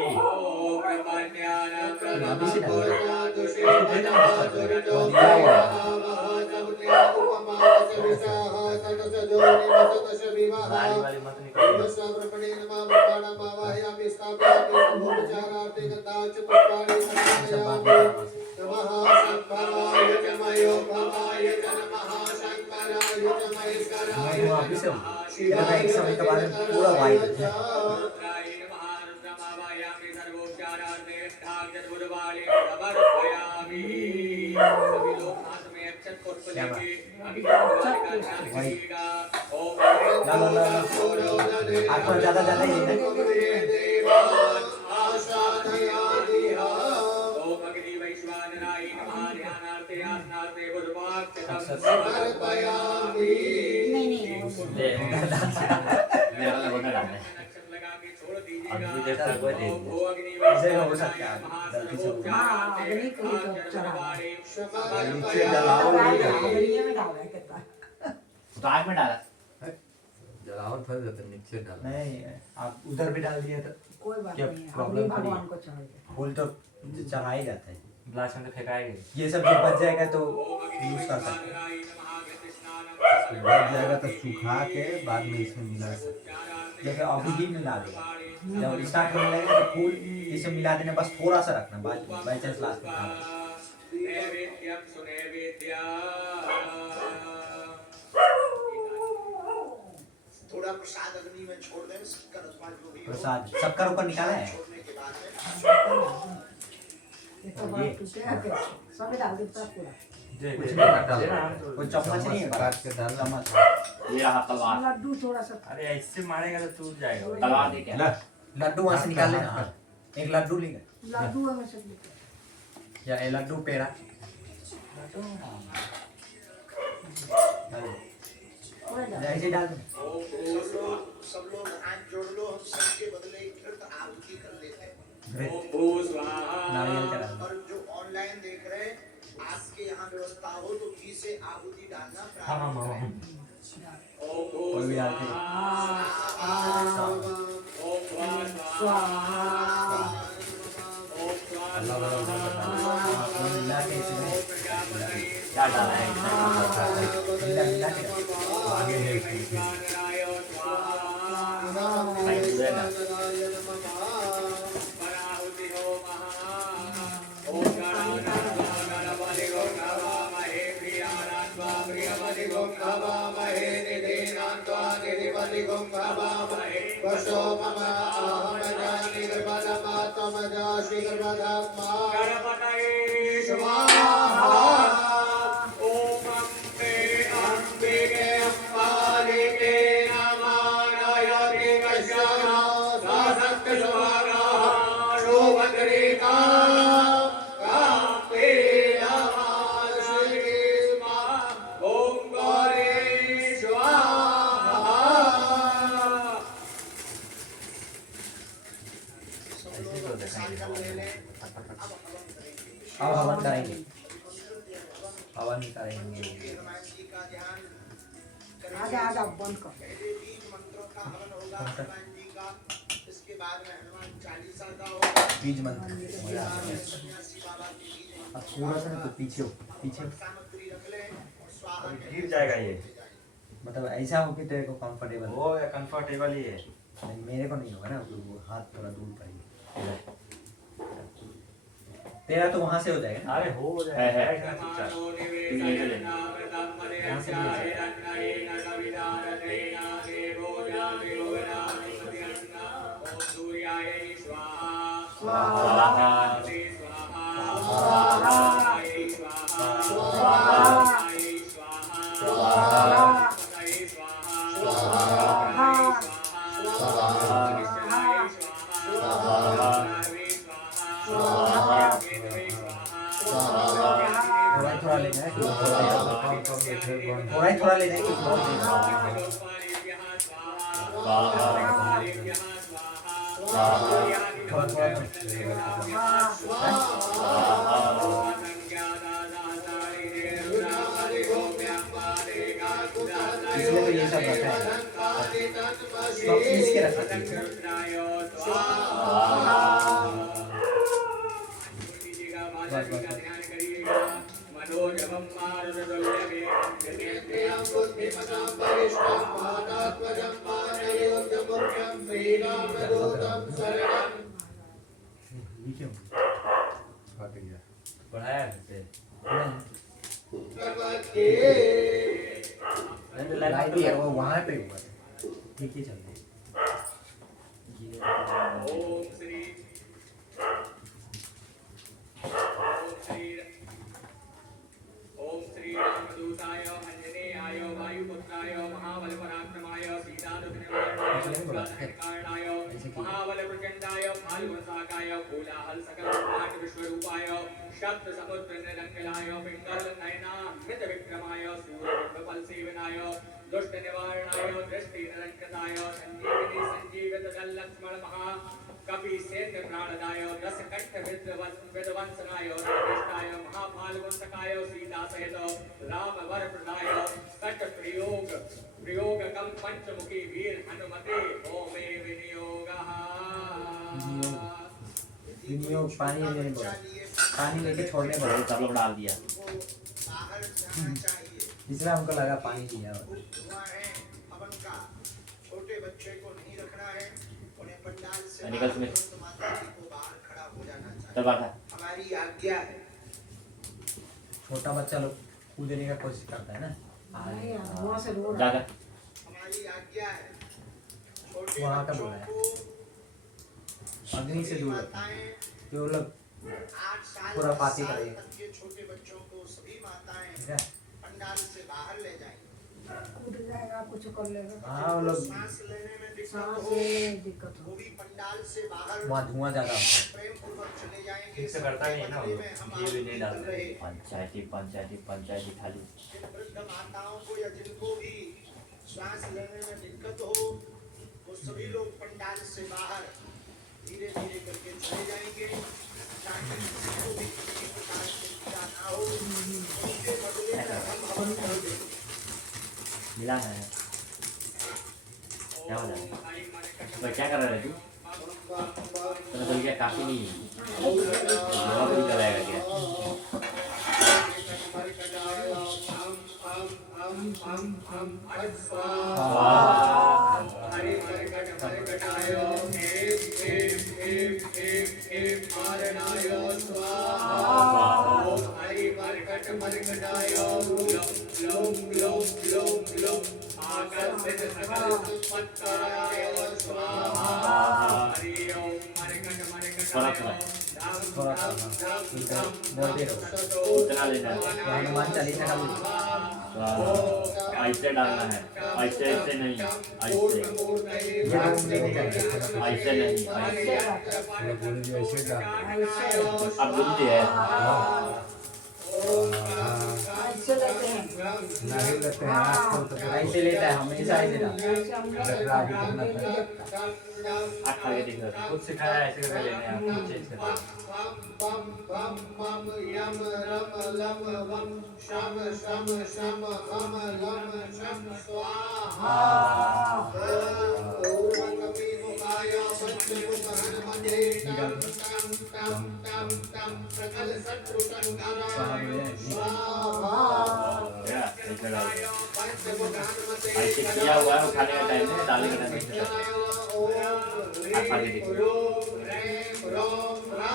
ब्रह्मण्यानं वाली वाली मत निकाल अभी से लगा एक समय के बाद पूरा वाइट है। ला ला ला हाथ पर ज्यादा ज्यादा ही है नहीं नहीं वो ले मेरा वाला बना डालना है अभी देखता कोई दे इसे हो सकता है गलती से हाँ अग्नि को ही तो चढ़ा नीचे जलाओ नहीं डालो। अग्नि में डाला है कहता है। तो आग में डाला जलाओ थोड़ा देते नीचे डालो। नहीं आप उधर भी डाल दिए तो कोई बात क्या नहीं है प्रॉब्लम अग्नि पड़ी? भगवान को चढ़ गया फूल तो चढ़ा ही जाता है। ग्लास में तो फेंकाएगा ये सब जब बच जाएगा तो यूज कर सकते हैं। बच जाएगा तो सुखा के बाद में इसमें मिला सकते हैं। जैसे अभी ही मिला देगा जब स्टार्ट होने लगेगा तो फूल इसे मिला देना बस थोड़ा सा रखना बाई चांस लास्ट में थोड़ा प्रसाद अग्नि में छोड़ दें, शक्कर अथवा जो भी हो। प्रसाद शक्कर ऊपर निकाला है छोड़ने के बाद में ये तो बात टूटेगा कैसे सब डाल देता पूरा कुछ नहीं डालो। कोई चम्मच नहीं है काट के डालना। चम्मच ये रहा तलवार लड्डू थोड़ा सा अरे ऐसे मारेगा तो टूट जाएगा तलवार दे क्या ला लड्डू वहां से निकाल लेना हाँ। एक लड्डू लेगा लड्डू हमें सब देते या एक लड्डू पेड़ा थोड़ा डाल ऐसे डाल दो सब लोग हाथ जोड़ लो, हम सबके बदले एक घृत आहुति कर लेते हैं। नारियल का डाल दो। और जो ऑनलाइन देख रहे हैं, आपके यहाँ व्यवस्था हो तो घी से आहुति डालना हाँ प्रारंभ हाँ करें। कोई भी डाल के कोई मिला के इसमें क्या डाला है मिला के आगे है इसमें। भाई पूरे ना अब हवन करेंगे हवन करेंगे हनुमान जी का ध्यान करेंगे। आजा आजा बंद कर पहले 3 मंत्रों का हवन होगा हनुमान जी का, इसके बाद में हनुमान चालीसा का होगा। बीज मंत्र मजा आ गया। सन्यासी बाबा की बीज अब थोड़ा सा तो पीछे पीछे सामग्री रख लें, स्वाहा में गिर जाएगा ये मतलब ऐसा हो कि तेरे को कंफर्टेबल हो। वो कंफर्टेबल ही है नहीं, मेरे को नहीं होगा ना तो वो हाथ थोड़ा दूर पड़ेगा तेरा तो वहां से हो जाएगा ना। अरे हो जाएगा है चुपचाप तुम लेके ले यहाँ से भी हो जाएगा। थोड़ा लेना है थोड़ा लेना है क्योंकि बहुत थोड़ा इसलिए तो ये सब रखा है तो पीस के रखा है बस बस बस मनोजवम मारुतुल्यवे यतेन्द्रियं बुद्धिमतां वरिष्ठं मातात्मजं मानयोर्जमुख्यं श्रीरामदूतं शरणं ये क्यों फट गया बढ़ाया कैसे प्रपद्ये लाइट यार वो वहाँ पे हुआ था ठीक ही चल रही ओम श्री ओम श्री रामदूताय अंजनेयाय वायुपुत्राय महाबलपराक्रमाय सीतादुःखनिवारणाय महाबलप्रचण्डाय फाल्गुनशाखाय कोलाहल सकलब्रह्माण्ड विश्वरूपाय शब्दसमुद्रनिरङ्गलाय पिङ्गलनयनामृतविक्रमाय सूर्यबिम्बफलसेवनाय दुष्टनिवारणाय दृष्टिनिरङ्गताय सञ्जीविनी सञ्जीवितजल्लक्ष्मण महा कपि सेन्द्र प्राणदाय दशकण्ठ विध्वंसनाय राजेष्टाय महाफाल्गुनसखाय सीता सहित राम वर प्रदाय सट प्रयोगकम पंचमुखी वीर हनुमते ओमे विनियोगः विनियोग पानी लेने पड़ा पानी लेके छोड़ने पड़ा सब लोग डाल दिया बाहर जाना चाहिए इसलिए हमको लगा पानी दिया हुआ है हवन का छोटे बच्चे को नहीं रखना है उन्हें पंडाल से निकल इसमें। तुरंत माता जी को बाहर खड़ा हो जाना चाहिए चल बैठा हमारी आज्ञा है छोटा बच्चा लोग कूदने का कोशिश करता है ना नहीं यार, वहाँ से रोड जाकर हमारी आज्ञा है छोटे वहाँ का बच्चों बोला है। को अग्नि से दूर रखो। माताएं कि वो लोग 8 साल पूरा 10 पाती साल करेगा। तक के छोटे बच्चों को सभी माताएं ठीक है पंडाल से बाहर ले जाएंगे कूद जाएगा कुछ कर लेगा हाँ वो लोग सांस लेने में दिक्कत सांस हो लेने में दिक्कत वो हो भी पंडाल से बाहर वहाँ धुआं ज्यादा होता है प्रेम पूर्वक चले जाएंगे ठीक से करता नहीं है ना वो बदले में हम ये भी नहीं आहुति डालते कर रहे हैं। पंचायती पंचायती पंचायती खाली जिन वृद्ध माताओं को या जिनको भी श्वास लेने में दिक्कत हो वो सभी लोग पंडाल से बाहर धीरे धीरे करके चले जाएंगे ताकि किसी को भी किसी प्रकार से पीड़ा ना हो उनके बदले में हम हवन कर दें मिला है क्या हो रहा है तो क्या कर रहा है तू तो चल गया काफी नहीं दवा भी कराएगा क्या थोड़ा थोड़ा थोड़ा सा हाँ ठीक है बोलते रहो उतना लेना है हनुमान चालीसा का बोल ऐसे डालना है ऐसे ऐसे नहीं ऐसे यहाँ हमने नहीं करना ऐसे नहीं ऐसे बोले बोले जी ऐसे डाल अब बुद्धि है ऐसे लेते हैं नहीं लेते हैं आजकल तो ऐसे लेता है हमेशा ऐसे डालता है ऐसे हम लोग आगे नहीं देखता आप खा के देखो खुद सिखाया ऐसे करके लेने हैं आप चेंज कर ऐसे डाल ऐसे किया हुआ है उठाने का टाइम है डालने का टाइम है आप खा के देखो स्वाहा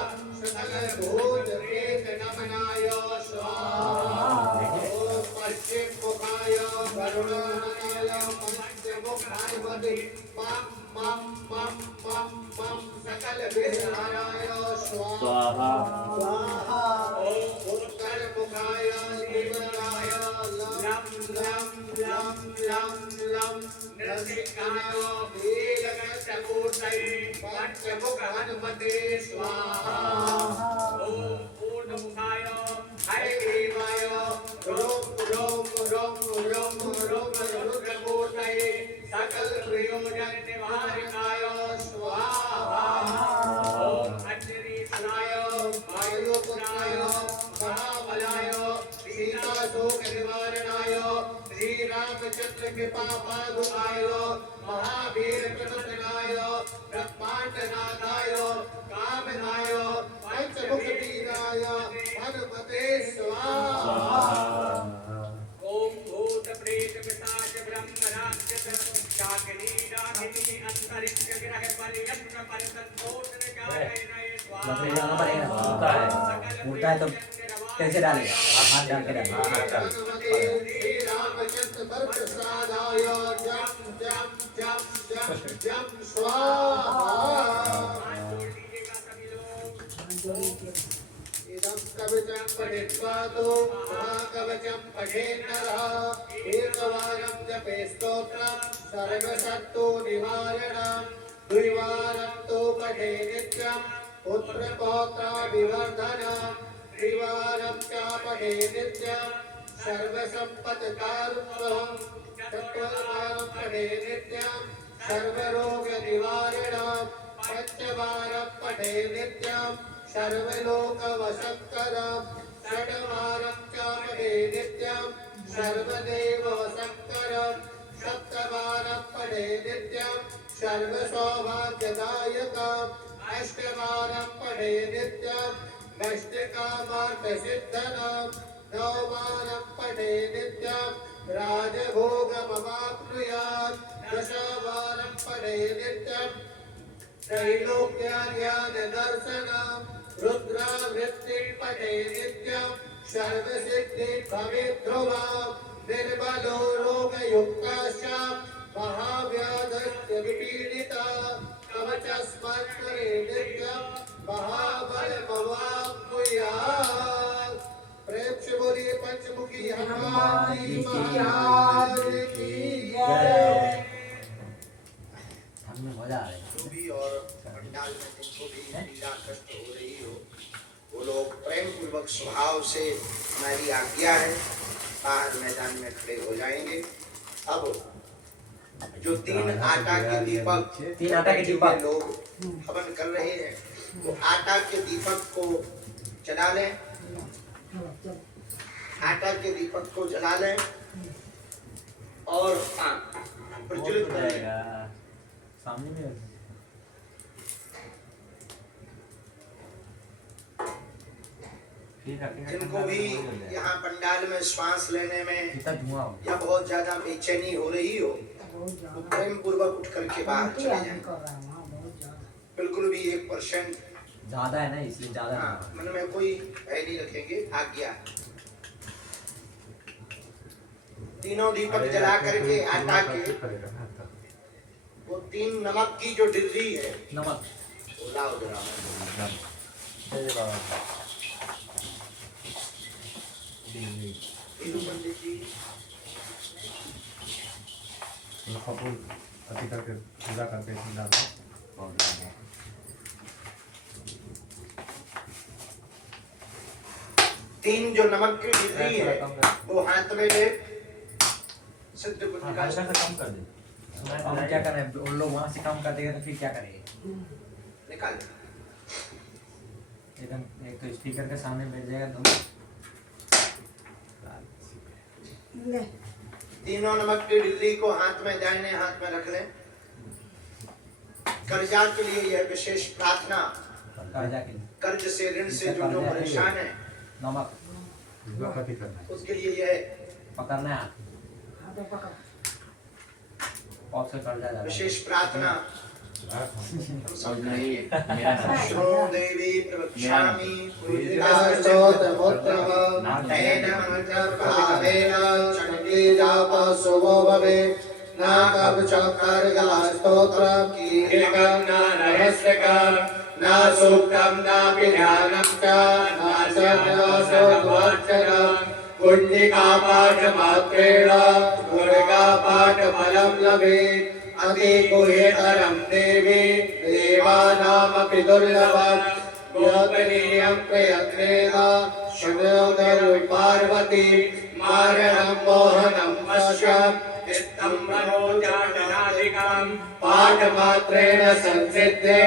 सकल प्रयोजन निवारकाय स्वाहा अंजनीश्वराय वायुपुत्राय महाबलाय सीताशोक निवारणाय श्रीराम रामचंद्र कृपा पादुकाय महावीर प्रवचनाय ब्रह्मांडनाथाय कामनाय पंचमुखवीराय हनुमते स्वाहा। ओम भूत प्रेत पिशाच ब्रह्म राक्षस शाकिनी डाकिनी अंतरिक्ष ग्रह पर्यंत परसंतोषण कारणय स्वाहा। लकड़ी लगाना पड़ेगा ना, उड़ता है तो कैसे डालेगा? हाथ डाल के डालेगा। श्री रामचंद्र प्रसादाय जम जम जम जम जम स्वाहा। इदं कवचं पठित्वा तु महाकवचं पठेन्नरः एकवारं जपे स्तोत्रं सर्वशत्रुनिवारणं द्विवारं तु पठे नित्यं पुत्रपौत्राभिवर्धनं त्रिवारं च पठे नित्यं सर्वसम्पत्कारुण्यं चत्वारं पठे नित्यं सर्वरोगनिवारणं पंचवारं पठे नित्यं सर्वलोकवशङ्करं षड्वारं च पठे नित्यं सर्वदेववशङ्करं सप्तवारं पठे नित्यं सर्वसौभाग्यदायकम् अष्टवारं पठे नित्यं नष्टकामार्थसिद्धनं नववारं पठे नित्यं राजभोगमवाप्नुयात् दशवारं पठे नित्यं त्रैलोक्यज्ञानदर्शनं रुद्रावृत्तिं पठे नित्यं सर्वसिद्धि भवेत् ध्रुवं निर्बलो रोगयुक्तश्च महाव्याधस्य विपीडिता कवचस्मन्त्रे नित्यं महाबलमवाप्नुयात्। प्रेम से बोलिए पंचमुखी हनुमान जी महाराज की जय। हमें मजा आ रहा है। जो भी और पंडाल में जिनको भी पीड़ा कष्ट हो रही हो वो लोग प्रेम पूर्वक स्वभाव से हमारी आज्ञा है बाहर मैदान में खड़े हो जाएंगे। अब जो तीन आटा के दीपक लोग हवन कर रहे हैं तो आटा के दीपक को जला लें, आटा के दीपक को जला लें और प्रज्वलित कर लें। सामने में जिनको भी यहाँ पंडाल में श्वास लेने में कितना धुआं हो। या बहुत ज्यादा बेचैनी हो रही हो तो प्रेम पूर्वक उठ करके बाहर चले जाएं। बिल्कुल भी 1% ज्यादा है ना, इसलिए ज्यादा मन में कोई भय नहीं रखेंगे। आज्ञा तीनों दीपक जला करके आटा के वो 3 नमक की जो डिर्री है नमक वो लाओ जरा। पंडित जी कपूर अति करके पूजा करते हैं पंडाल में। 3 जो नमक की डिर्री है वो हाथ में ले सिद्ध बुद्धि का कम कर दे। हम क्या करें, उन लोग वहाँ से काम कर देगा तो फिर क्या करेंगे? निकाल एकदम एक तो स्पीकर के सामने बैठ जाएगा तो तीनों नमक की डिल्ली को हाथ में दाहिने हाथ में रख लें। कर्जा के लिए यह विशेष प्रार्थना, कर्जा के लिए कर्ज से ऋण से जो परेशान है नमक उसके लिए यह पकड़ना है, पॉप से कर्जा जा विशेष प्रार्थना। नहीं मेरा नाम श्रो देवी प्रवक्ष्यामि न सूक्तं नापि ध्यानं च कुंजिका पाठ मात्रेण दुर्गा पाठ फलं लभेत् अति गुह्यतरं देवी देवानामपि दुर्लभं गोपनीयं प्रयत्नेन शृणोतु पार्वती मारणं मोहनं पश्यं चित्तं मनोजाटनादिकं पाठमात्रेण संसिद्धे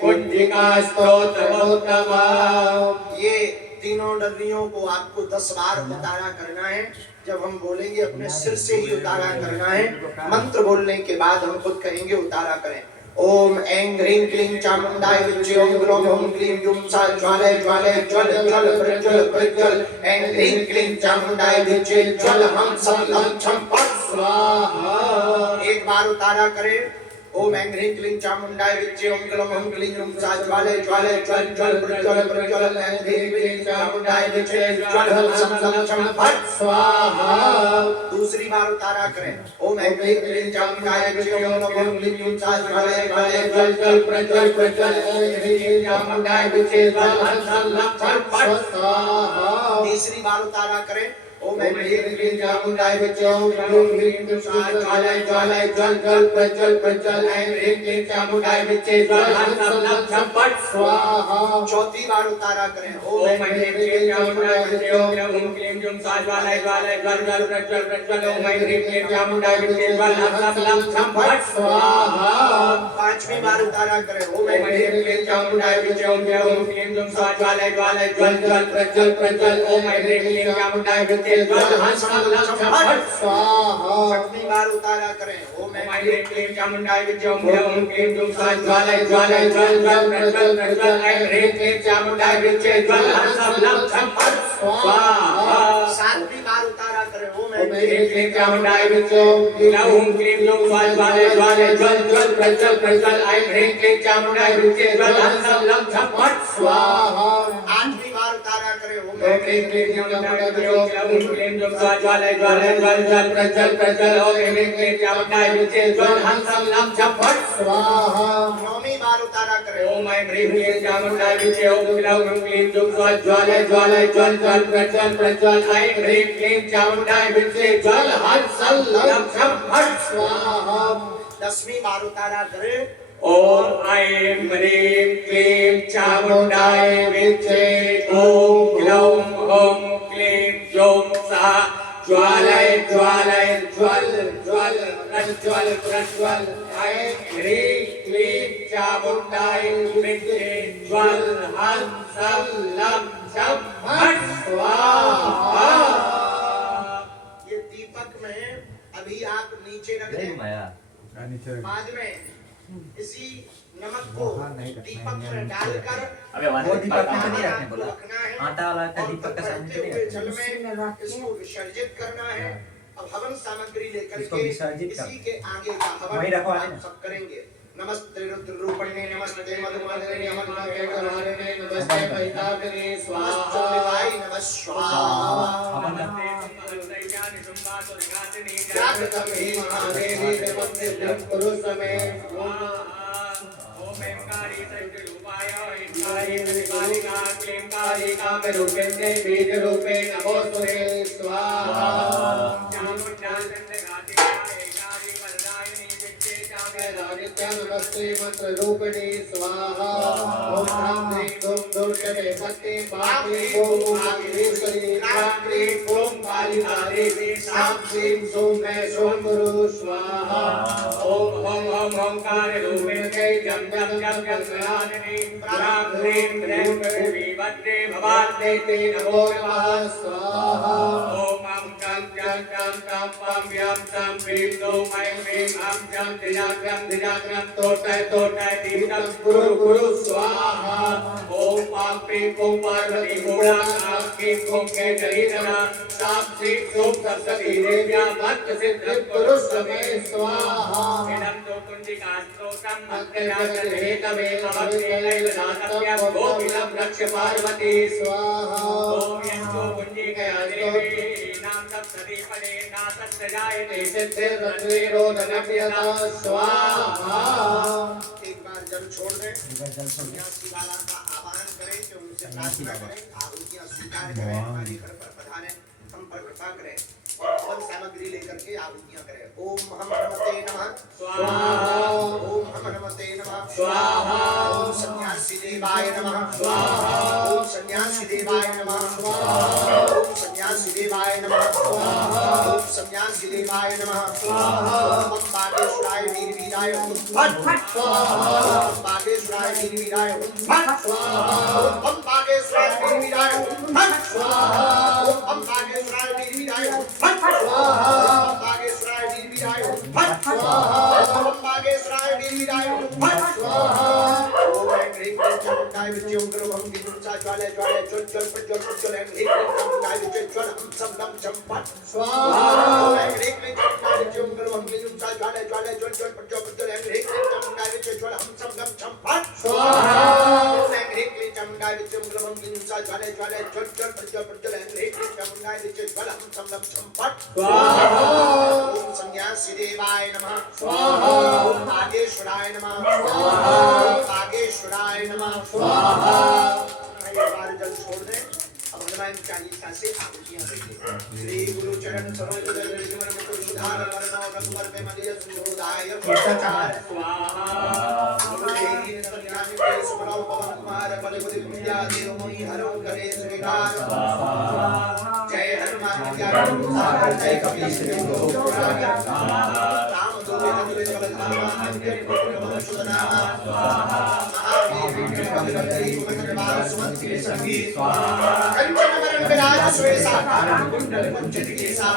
कुंजिका स्तोत्रोत्तमा। ये तीनों डर्रियों को आपको 10 बार उतारा करना है जब हम बोलेंगे अपने सिर से ही उतारा करना है। मंत्र बोलने के बाद हम खुद कहेंगे उतारा करें। ओम ऐं ह्रीं क्लीं चामुंडाय विद्महे ओम ग्लौं हुं क्लीं जुं सा ज्वालय ज्वालय ज्वल ज्वल प्रज्वल प्रज्वल। ऐं ह्रीं क्लीं चामुंडाय विद्महे ज्वल हम सब लम छम फट स्वाहा। एक बार उतारा करें। ओम ऐं ह्रीं क्लीं चामुंडाय विद्महे ओम ग्लौं हुं क्लीं जुं सा ज्वालय ज्वालय ज्वल ज्वल प्रज्वल प्रज्वल। ऐं ह्रीं क्लीं चामुंडाय विद्महे ज्वल हम सब लम छम फट स्वाहा। दूसरी बार उतारा करें। ओम ऐं ह्रीं क्लीं चामुंडाय विद्महे ओम ग्लौं हुं क्लीं जुं सा ज्वालय ज्वालय ज्वल ज्वल प्रज्वल प्रज्वल। ऐं ह्रीं क्लीं चामुंडाय विद्महे ज्वल हम सब लम छम फट स्वाहा। तीसरी बार उतारा करें। ओम ऐं ह्रीं क्लीं चामुंडाय विद्महे ओम ग्लौं हुं क्लीं जुं सा ज्वालय ज्वालय ज्वल ज्वल प्रज्वल प्रज्वल। ऐं ह्रीं क्लीं चामुंडाय विद्महे ज्वल हम सब लम छम फट स्वाहा। चौथी बार उतारा करें। ओम ऐं ह्रीं क्लीं चामुंडाय विद्महे ओम ग्लौं हुं क्लीं जुं सा ज्वालय ज्वालय ज्वल ज्वल प्रज्वल प्रज्वल। ओम ऐं ह्रीं क्लीं चामुंडाय विद्महे ज्वल हम सब लम छम फट स्वाहा। पांचवी बार उतारा करें। ओम ऐं ह्रीं क्लीं चामुंडाय विद्महे ओम ग्लौं हुं क्लीं जुं सा ज्वालय ज्वालय ज्वल ज्वल प्रज्वल प्रज्वल। ओम ऐं ह्रीं क्लीं चामुंडाय विद्महे ज्वल हम सब लम छम फट स्वाहा। छठवीं बार उतारा करें। ओम ऐं ह्रीं क्लीं चामुंडाय विद्महे ओम ग्लौं हुं क्लीं जुं सा ज्वालय ज्वालय ज्वल ज्वल प्रज्वल प्रज्वल। ऐं ह्रीं क्लीं चामुंडाय विद्महे ज्वल हम सब लम छम फट स्वाहा। सातवीं बार उतारा करें। ओम ऐं ह्रीं क्लीं चामुंडाय विद्महे ओम ग्लौं हुं क्लीं जुं सा ज्वालय ज्वालय ज्वल ज्वल प्रज्वल प्रज्वल। ऐं ह्रीं क्लीं चामुंडाय विद्महे ज्वल हम सब लम छम फट स्वाहा। आठवीं बार उतारा करें। ओम ऐं ह्रीं क्लीं चामुंडाय विद्महे ओम ग्लौं हुं क्लीं जुं सा ज्वालय ज्वालय ज्वल ज्वल प्रज्वल प्रज्वल। ओम ऐं ह्रीं क्लीं चामुंडाय विद्महे ज्वल हम सब लम छम फट स्वाहा। नौवीं बार उतारा करें। ओम ऐं ह्रीं क्लीं चामुंडाय विद्महे ओम ग्लौं हुं क्लीं जुं सा ज्वालय ज्वालय ज्वल ज्वल प्रज्वल प्रज्वल। ऐं ह्रीं क्लीं चामुंडाय विद्महे ज्वल हम सब लम छम फट स्वाहा। 10वीं बार उतारा करें। ओम ऐं ह्रीं क्लीं चामुंडाय विद्महे ओम ग्लौं हुं क्लीं जुं सा ज्वालय ज्वालय ज्वल ज्वल प्रज्वल प्रज्वल। ऐं ह्रीं क्लीं चामुंडाय विद्महे ज्वल हम सब लम छम फट स्वाहा। ये दीपक में अभी आप नीचे रख दें। बाद में इसी नमक को दीपक में डालकर अबे वहाँ वो से दीपक में नहीं रखने बोला। रखना है। आटा वाला का और दीपक का सामने बहते नहीं हुए रखना। जल में इसको विसर्जित करना है। अब हवन सामग्री लेकर इसको के विसर्जित इसी के आगे का हवन वहीं रखवा आप देना। सब करेंगे। नमस्ते रुद्र रूपिणे नमस्ते मधुमालिने नमस्ते करहारिणे नमस्ते महिताग्ने स्वाहा। नमः स्वाहा। जागृतं हि महादेवी नमस्ते ब्रह्मपुरुष में। ओम ऐं कारी सहितरूपाय ऐंकारी प्रतिपालिका क्लीं कालिका रूपेण्ये बीजरूपे नमोस्तुते स्वाहा। नमस्ते मंत्र रूपिणी स्वाहा। ओम ह्रां ह्रीं क्लीं दुर्गते पत्नी पापी ओम आग्नेश्वरी ह्रां क्लीं ओम कालिकादेवी सां क्लीं सों मैं सों गुरु स्वाहा। ओम हम हम ओंकार रूपेण जम जम जम जम स्वाहानि ह्रां ह्रीं क्लीं भद्रे भवान्ते ते नमो नमः स्वाहा। ओम हम कं जं जं कं पं यं तं ह्रीं ॐ ऐं ह्रीं अं जं धिजाग्रं धिजाग्रं तोटय तोटय दीप्तं गुरु गुरु स्वाहा। ओम पां क्लीं ओम पार्वती मूला नां क्लीं ओम केतरीधरा सां क्लीं ओम सरस्वती देव्या भक्त सिद्ध गुरु समय स्वाहा। इदं तो कुंजिका स्तोत्रं मन्त्रजातवेतवे अवक्तेनैव दातव्यं गोपिलं रक्ष पार्वती स्वाहा। ओम यस्तो कुंजिकया देवी नाम सप्तदीपदे नासत्सजायते सिद्धिर्निरोधनव्यता स्वाहा। एक बार जल छोड़ दें। सन्यासी वाला का आवाहन करें कि उनसे प्रार्थना करें, आहुतियां स्वीकार करें, हमारे घर पर पधारें, हम पर कृपा करें और फल सामग्री लेकर के आहुतियां करें। ओम हम नमते नमः स्वाहा। ओम हम नमते नमः स्वाहा। ओम सन्यासी देवाय नमः स्वाहा। ओम सन्यासी देवाय नमः स्वाहा। ओम सन्यासी देवाय नमः स्वाहा। ओम सन्यासी देवाय नमः स्वाहा। ओम बागेश्वराय वीरवीराय फट स्वाहा। ओम बागेश्वराय वीरवीराय फट स्वाहा। ओम बागेश्वराय वीरवीराय फट स्वाहा। ओम बागेश्वराय वीरवीराय वीराय फट स्वाहा बागेश्वराय वीराय फट स्वाहा बागेश्वराय वीराय फट स्वाहा ओम ह्रीं क्लीं चामुंडाय विद्ये ओम ग्रवं विदुंसा ज्वाले ज्वाले ज्वल ज्वल प्रज्वल प्रज्वल ह्रीं क्लीं चामुंडाय विद्ये ज्वल हम सब नम चम फट स्वाहा ओम ह्रीं क्लीं चामुंडाय विद्ये ओम ग्रवं विदुंसा ज्वाले ज्वाले ज्वल ज्वल प्रज्वल प्रज्वल ह्रीं क्लीं चामुंडाय विद्ये ज्वल हम सब नम चम फट स्वाहा ओम ह्रीं क्लीं चामुंडाय विद्ये ओम ग्रवं विदुंसा ज्वाले ज्वाले ज्वल ज्वल प्रज्वल प्रज्वल ह्रीं क्लीं चामुंडाय विद्ये ज्वल हम सब नम चम फट स्वाहा ओम संन्यासी देवाय नमः स्वाहा ओम नागेश्वराय नमः स्वाहा ओम नागेश्वराय नमः स्वाहा एक बार जल छोड़ दे अब हनुमान चालीसा से आहुतियां देंगे श्री गुरु चरण सरोज रज मन मुकुर सुधार वरनौ रघुवर में मदिय सुरोधाय प्रचार स्वाहा गुरु देवी संज्ञानि के सुमरो पवन कुमार बल बुद्धि विद्या देव मोहि हरौ गणेश विकार स्वाहा जय हनुमान ज्ञान सागर जय कपीश तिलोक पुराण राम दूत दुलित बलधामा अंजनी पुत्र सुतनामा स्वाहा महावीर विक्रम बलधरी कुमंडल सुमंत के संगी स्वाहा कंचन वरण विराज सुवेशा कानन कुंडल कुंचित केसा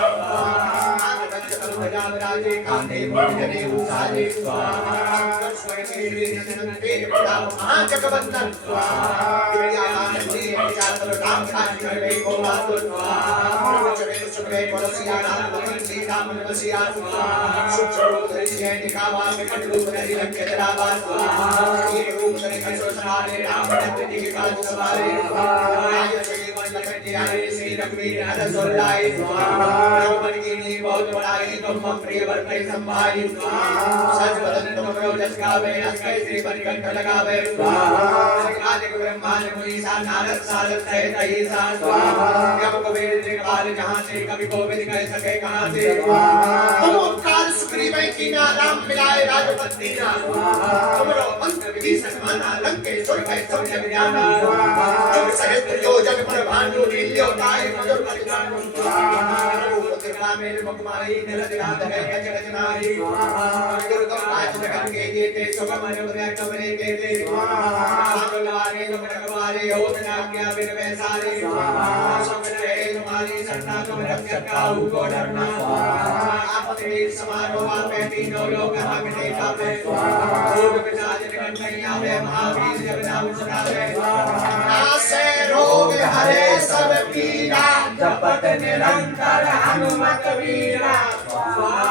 आगमन चतुर भुजा विराजे कांधे मूल जनेऊ साजे स्वाहा स्वयं वीर तेज प्रताप महाजगवंदन स्वाहा गिरियानंदी विचार राम काज करवे को आतुर स्वाहा चरण सुखे बलसिया राम भगवान श्री राम बसिया स्वाहा सुख रूप धरि जय दिखावा विकट रूप धरि लंके जलावा स्वाहा एक रूप धरि कसो सहारे राम भक्त जी के काज सवारे स्वाहा जय लखन जी आए श्री रघुवीर हर सोलाई स्वाहा रघुवर की नी बहुत बड़ाई तुम मम प्रिय वर कई संभाई स्वाहा सच बदन तुम करो जस गावे अस कई श्री परिकंठ लगावे स्वाहा सकालिक ब्रह्मांड मुनि सा नारद सारद सहित अहिसा स्वाहा जब कबीर दिगपाल जहां से कभी कोविद कह सके कहां से स्वाहा तुम ओंकार सुग्रीव की ना राम मिलाए राजपति ना स्वाहा तुमरो मंत्र विभीषण माना लंकेश्वर भय सब जग जाना स्वाहा तुम सहस्त्र योजन पर भानु लील्योताय मधुर परिजानु स्वाहा रूप कृपा मेरे मुखमाई निरत रात है जगत नारी स्वाहा दुर्गम काज जगत के जेते सुगम अनुग्रह कमरे के ते स्वाहा भगवाने तुम रखवारे हो बिना क्या बिन वैसारे स्वाहा सब रहे तुम्हारी सरना तुम रक्षक काहू को डरना स्वाहा आप तेज समारो आपे तीनों लोग हकने कापे स्वाहा भूत पिशाच निकट नहीं आवे महावीर जब नाम सुनावे स्वाहा नासे रोग हरे सब पीरा जपत निरंतर हनुमत वीरा स्वाहा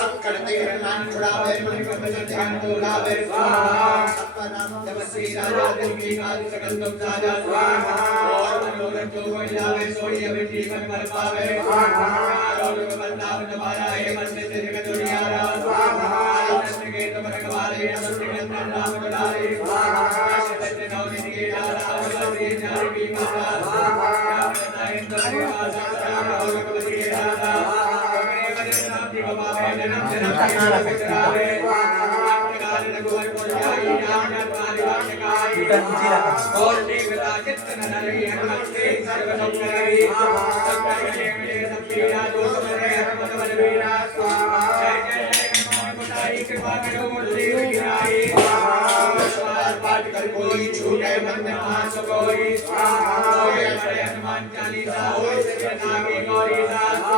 संकट ते हनुमान छुड़ावे मन क्रम ध्यान डोलावे स्वाहा सत्वनाम जप श्री राजा दिल की काज सकल तुम साजा स्वाहा और मनोरथ जो कोई लावे सोई अभी जीवन कर पावे स्वाहा रोग बंदाव तुम्हारा है मन से जगत दुनियारा स्वाहा कृष्ण के तुम रखवारे असुर निकंदन नाम दुलारे स्वाहा सत्य नवनीत के धारा अवधि नारी की माता स्वाहा नारायण तुमरे आसरा और कबीर के दाता कमरे वजन नाम की बाबा जन्म जन्म के बितरावे स्वाहा काल रघुवर को जाई नाम जपमारे वाक्य और देवता चित्त न रही हनुमत के सर्व सुख रही संकट के मेरे सब पीड़ा दूर करे हनुमत बल वीरा स्वाहा जय जय हनुमान गोसाई कृपा करो मुझे गिराई स्वाहा पाठ कर कोई छूटे मन महा सुकोई स्वाहा होए बड़े हनुमान चालीसा होए श्री नागी गौरी स्वाहा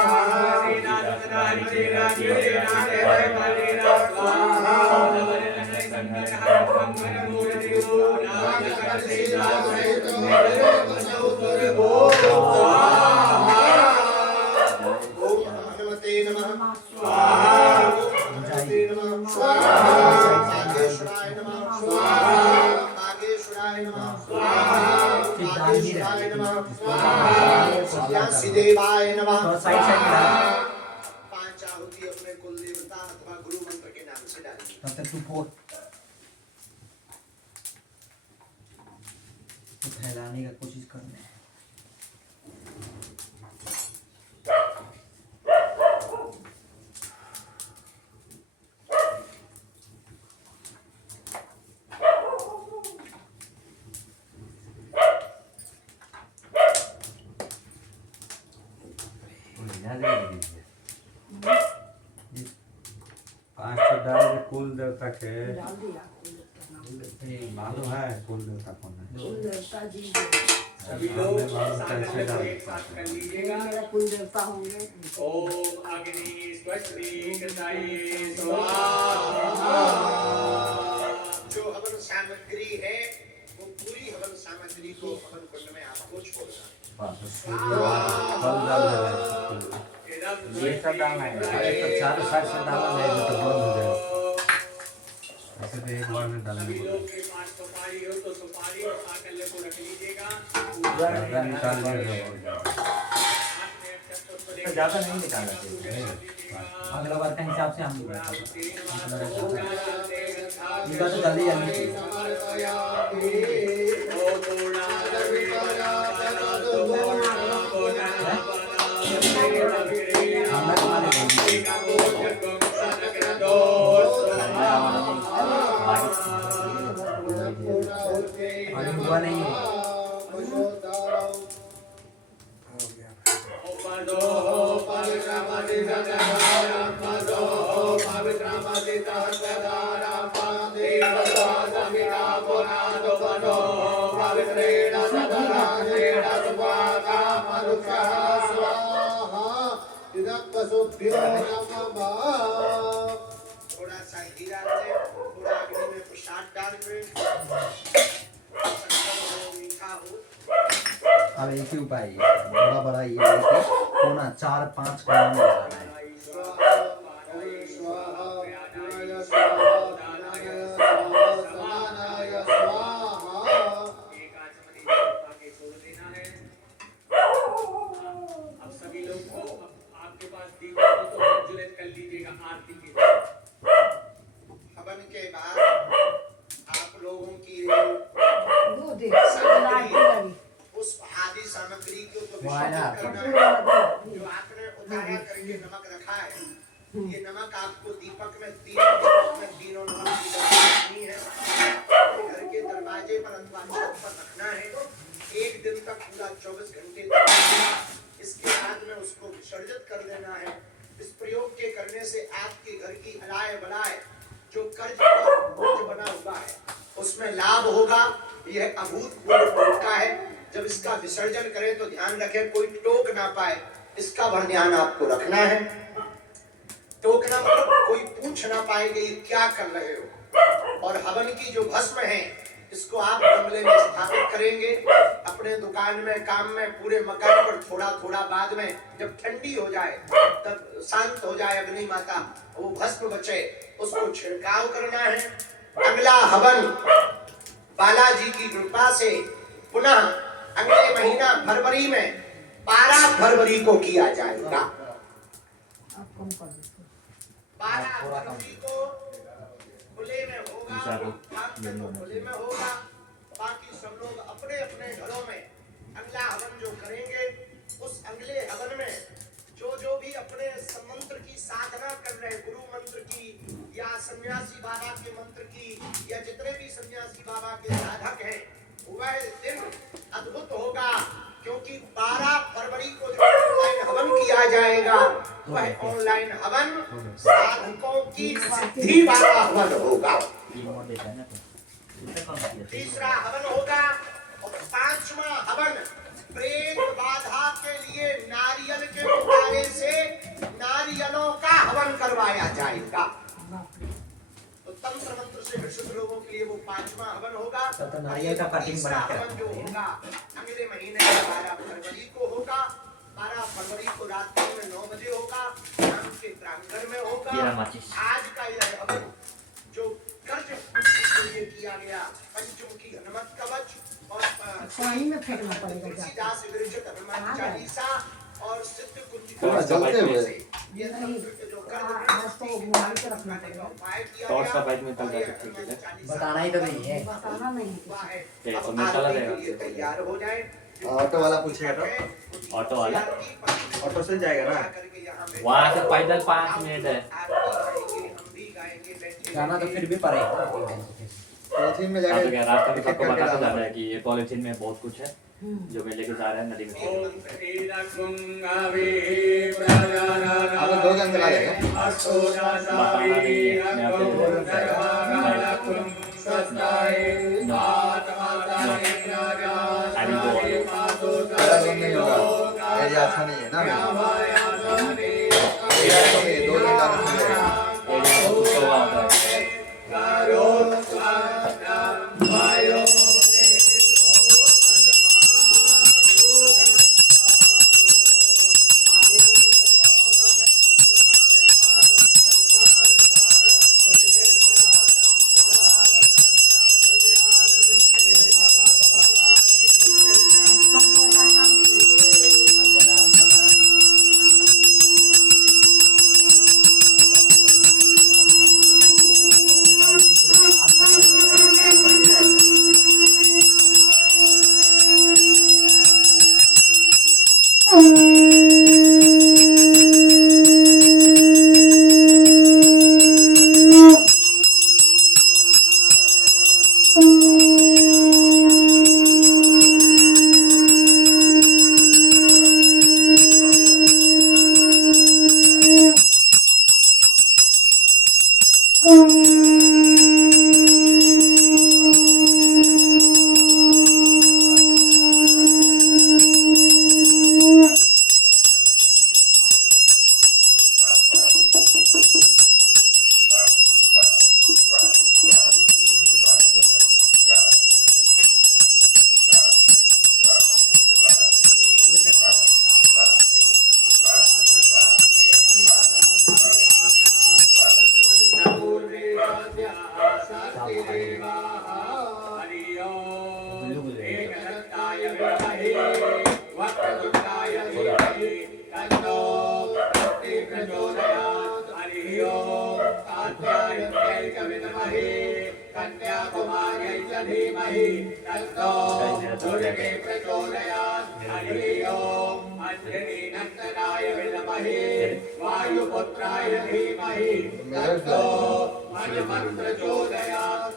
श्री नाथ सदा तेरा तेरा तेरा बलेरा स्वाहा नवल नय संकट हर मंगल मूर्ति हो नाम जगत सीता सहित मेरे बसो तुर हो स्वाहा ओम हनुमते नमः स्वाहा हनुमते नमः स्वाहा नागेश्वराय नमः स्वाहा नागेश्वराय नमः स्वाहा नागेश्वराय नमः स्वाहा देवाय नमः पांच आहुति अपने कुल देवता अथवा गुरु मंत्र के नाम से डालिए तब तक तू फोड़ तो फैलाने का कोशिश करना है पांच तो डाल के कुल देवता के डाल दिया मालूम है कुल देवता कौन है कुल देवता जी सभी लोग संकल्प को एक साथ कर लीजिएगा। मेरा कुल देवता होंगे। ओम अग्नि स्वस्ति कृताये स्वाहा। जो हवन सामग्री है वो पूरी हवन सामग्री को हवन कुंड में आपको छोड़ना फल डाल देना ये सब डालना है। अरे तो चारों साइड से डालना है तो बंद हो जाएगा। ऐसे तो एक बार में डालना सभी पड़ेगा। लोग के पास सुपारी हो तो सुपारी और साकल्य को रख लीजिएगा। गर्दन निकाल लिया तो ज़्यादा नहीं निकालना चाहिए। अगला बार के हिसाब से हम ये बात तो जल्दी जल्दी हमने तुम्हारे अरे हुआ नहीं है थोड़ा सा घी डाल दें, थोड़ा अग्नि में प्रसाद डाल दें, मीठा हो। अब एक ही उपाय है बड़ा बड़ा ये है कि कोना 4-5 कोना में लगाना है। अब सभी लोग को आपके पास दीपक हो तो प्रज्वलित कर लीजिएगा आरती के लिए। हवन के बाद आप लोगों की दूध सामग्री पुष्प आदि सामग्री को तो वाह। विसर्जन करना है। जो आपने उतारा करके नमक रखा है, ये नमक आपको दीपक में तीनों नमक की रखनी है। घर के दरवाजे पर अथवा छत पर रखना है। एक दिन तक पूरा 24 घंटे तक इसके बाद में उसको विसर्जित कर देना है। इस प्रयोग के करने से आपके घर की अलाय बलाय जो कर्ज बोझ बना हुआ है उसमें लाभ होगा। यह अभूतपूर्व मौका है। जब इसका विसर्जन करें तो ध्यान रखें कोई टोक ना पाए, इसका भर ध्यान आपको रखना है। टोकना मतलब कोई पूछ ना पाए कि ये क्या कर रहे हो। और हवन की जो भस्म है इसको आप गमले में स्थापित करेंगे अपने दुकान में, काम में, पूरे मकान पर। थोड़ा थोड़ा बाद में जब ठंडी हो जाए, तब शांत हो जाए अग्नि माता, वो भस्म बचे, उसको छिड़काव करना है। अगला हवन बालाजी की कृपा से पुनः अगले महीना फरवरी में 12 फरवरी को किया जाएगा। 12 फरवरी को खुले में होगा, खुले में होगा। बाकी सब लोग अपने अपने घरों में अगला हवन जो करेंगे, उस अगले हवन में जो भी अपने मंत्र की साधना कर रहे, गुरु मंत्र की या सन्यासी बाबा के मंत्र की, या जितने भी सन्यासी बाबा के साधक हैं, वह दिन अद्भुत होगा। क्योंकि 12 फरवरी को जो ऑनलाइन हवन किया जाएगा, वह ऑनलाइन हवन साधकों की सिद्धि वाला हवन होगा। तीसरा हवन होगा और 5वां हवन प्रेत बाधा के लिए नारियल के उतारे से नारियलों का हवन करवाया जाएगा। तो तंत्र मंत्र से विशुद्ध लोगों के लिए वो 5वां हवन होगा। तो नारियल का कटिंग बना के हवन जो होगा अगले महीने 12 फरवरी को होगा। 12 फरवरी को रात में 9 बजे होगा, शाम के प्रांगण में होगा। आज का यह हवन जो कर्ज के लिए किया गया, पंचमुखी हनुमत कवच और पानी में फेंकना पड़ेगा तुलसीदास विरचित हनुमान चालीसा और सिद्ध कुंज थोड़ा जलते हुए। ये तंत्र के जो कर्ज आज तो घुमा के रखना पड़ेगा। उपाय किया टॉर्च का गया। बाइक में तल जाके फेंक दीजिए। बताना ही तो नहीं है। बताना नहीं है। हुआ है। ये अब तो में चला आरती जाएगा। के लिए तैयार हो जाए। ऑटो वाला पूछेगा तो? ऑटो वाला? ऑटो से जाएगा ना? वहाँ से पैदल 5 मिनट है। जाना तो फिर भी पड़ेगा। पॉलिथीन में हाँ, तो क्या जाएगा। रास्ता में एक-एक सबको करके बताते डालना जाना है कि ये पॉलिथीन में बहुत कुछ है जो मैं लेके जा रहा है नदी में। आप 2 जन चला जाएगा। बताना नहीं है, मैं आपके लिए बताऊंगा। I will go. एरिया अच्छा नहीं है ना एरिया तो नहीं, 2 दिन डालने से मिलेगा। एरिया में कुछ होगा होता है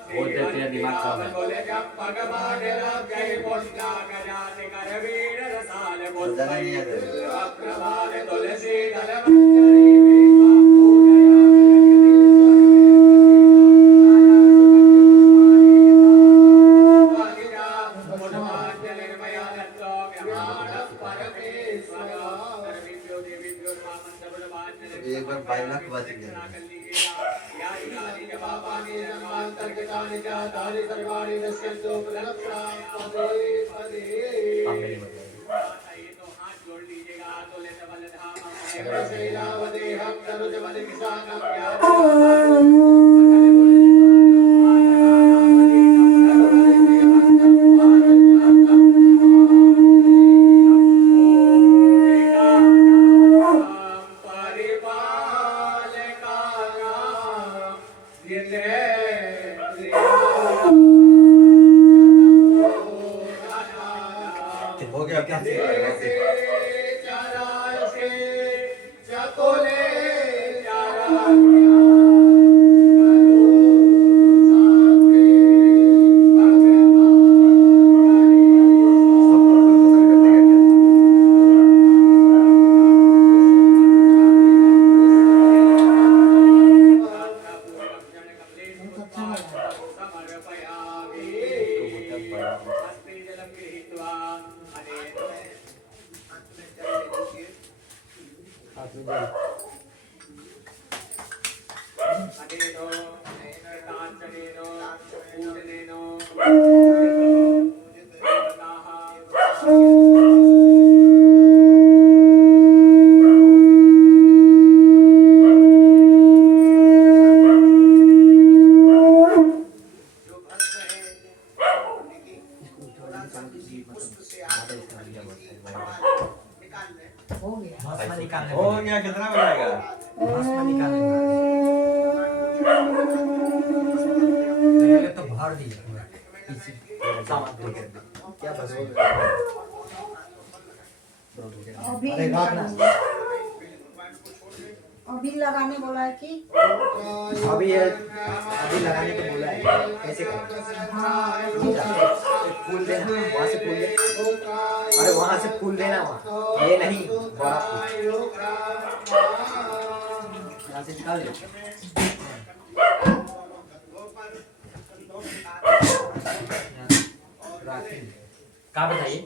बोल देते हैं दिमाग कम है ज़्यादा नहीं है एक बार 22 लाख बच गया हो गया क्या हो गया भस्म निकालने हो गया कितना बनाएगा भस्म निकालने पहले तो भर दिया पूरा पीछे सामान दे के क्या बस अभी अरे रात ना अभी लगाने बोला है कि अभी लगाने को बोला है कैसे करें फूल देना वहाँ से फूल दे अरे वहाँ से फूल देना वहाँ ये नहीं बड़ा फूल यहाँ से निकाल दो का बताइए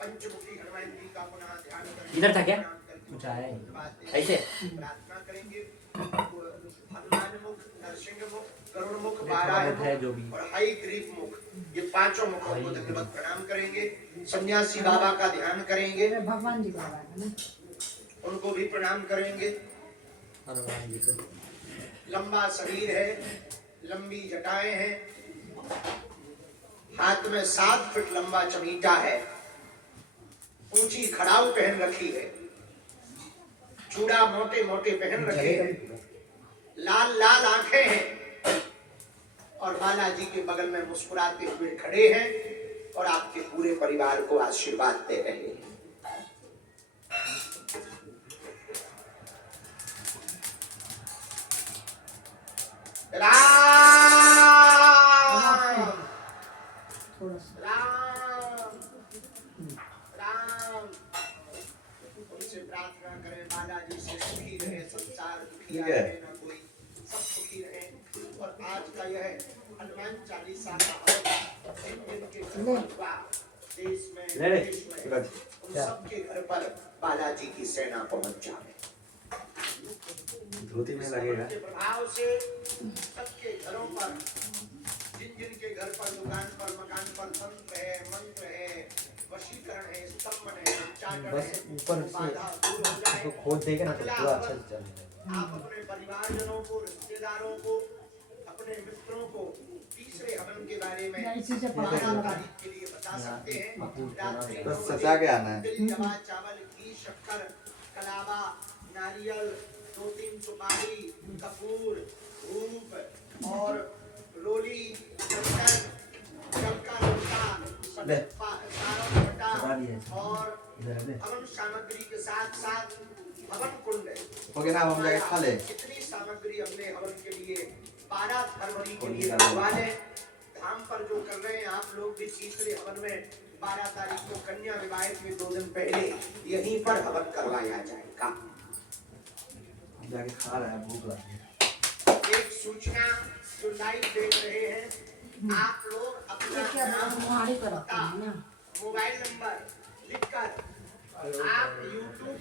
पंचमुखी हनुमान जी का पुनः ध्यान करेंगे। इधर था क्या? प्रणाम करके कुछ आया ही। उसके बाद ऐसे? प्रार्थना करेंगे। हनुमान मुख, नरसिंह मुख, गरुड़ मुख, थोड़ा बाराह बहुत है जो मुख भी। और हयग्रीव मुख, ये पांचों मुखों को दंडवत प्रणाम करेंगे। सन्यासी बाबा का ध्यान करेंगे, मेरे भगवान जी बाबा है ना। उनको भी प्रणाम करेंगे। हनुमान जी को लंबा शरीर है, लंबी जटाएं हैं, हाथ में 7 फीट लंबा चमीटा है, ऊंची खड़ाऊ पहन रखी है, चूड़ा मोटे मोटे पहन रखे हैं, लाल लाल आंखें हैं और बालाजी के बगल में मुस्कुराते हुए खड़े हैं और आपके पूरे परिवार को आशीर्वाद दे रहे हैं। राम थोड़ा सा राम राम, उनसे प्रार्थना करें बालाजी से सुखी रहे संसार, दुखी ठीक है। रहे ना कोई, सब सुखी रहे। और आज का यह हनुमान चालीसा का दिन के घर पर देश में ले ले, विदेश में सूरज। उन सबके घर पर बालाजी की सेना पहुंच जाए। धोती में लगेगा। के प्रभाव से सबके घरों पर, जिन जिन के घर पर, दुकान पर, मकान पर तंत्र है, मंत्र है, वशीकरण है, स्तंभन है, उच्चाटन बस है, ऊपर से बाधा दूर हो जाए। इसको खोल देगा ना तो पूरा अच्छा से चलेगा। आप अपने परिवारजनों को, रिश्तेदारों को, अपने मित्रों को तीसरे हवन के बारे में या इसी से पता बारह लगा। तारीख के लिए बता सकते हैं। रात्रि बस 9 सजा के आना है। तिल, जवा, चावल, घी, शक्कर, कलावा, नारियल, 2-3 सुपारी, कपूर, धूप और रोली, चंदन, जल का लोटा, ले। सारा लोटा सुना दिया है। और इधर है ले। हवन सामग्री के साथ साथ हवन कुंड। हो गया ना, हम जाके खा ले। कितनी सामग्री हमने हवन के लिए 12 फरवरी के लिए रखवा लें। धाम पर जो कर रहे हैं आप लोग भी तीसरे हवन में 12 तारीख को कन्या विवाह के 2 दिन पहले यहीं पर हवन करवाया जाएगा। जाके खा रहा है, भूख लगी है। एक सूचना जो लाइव देख रहे हैं, आप लोग अपना क्या नाम, मुहारी पर रखते हैं ना। मोबाइल नंबर लिखकर आप YouTube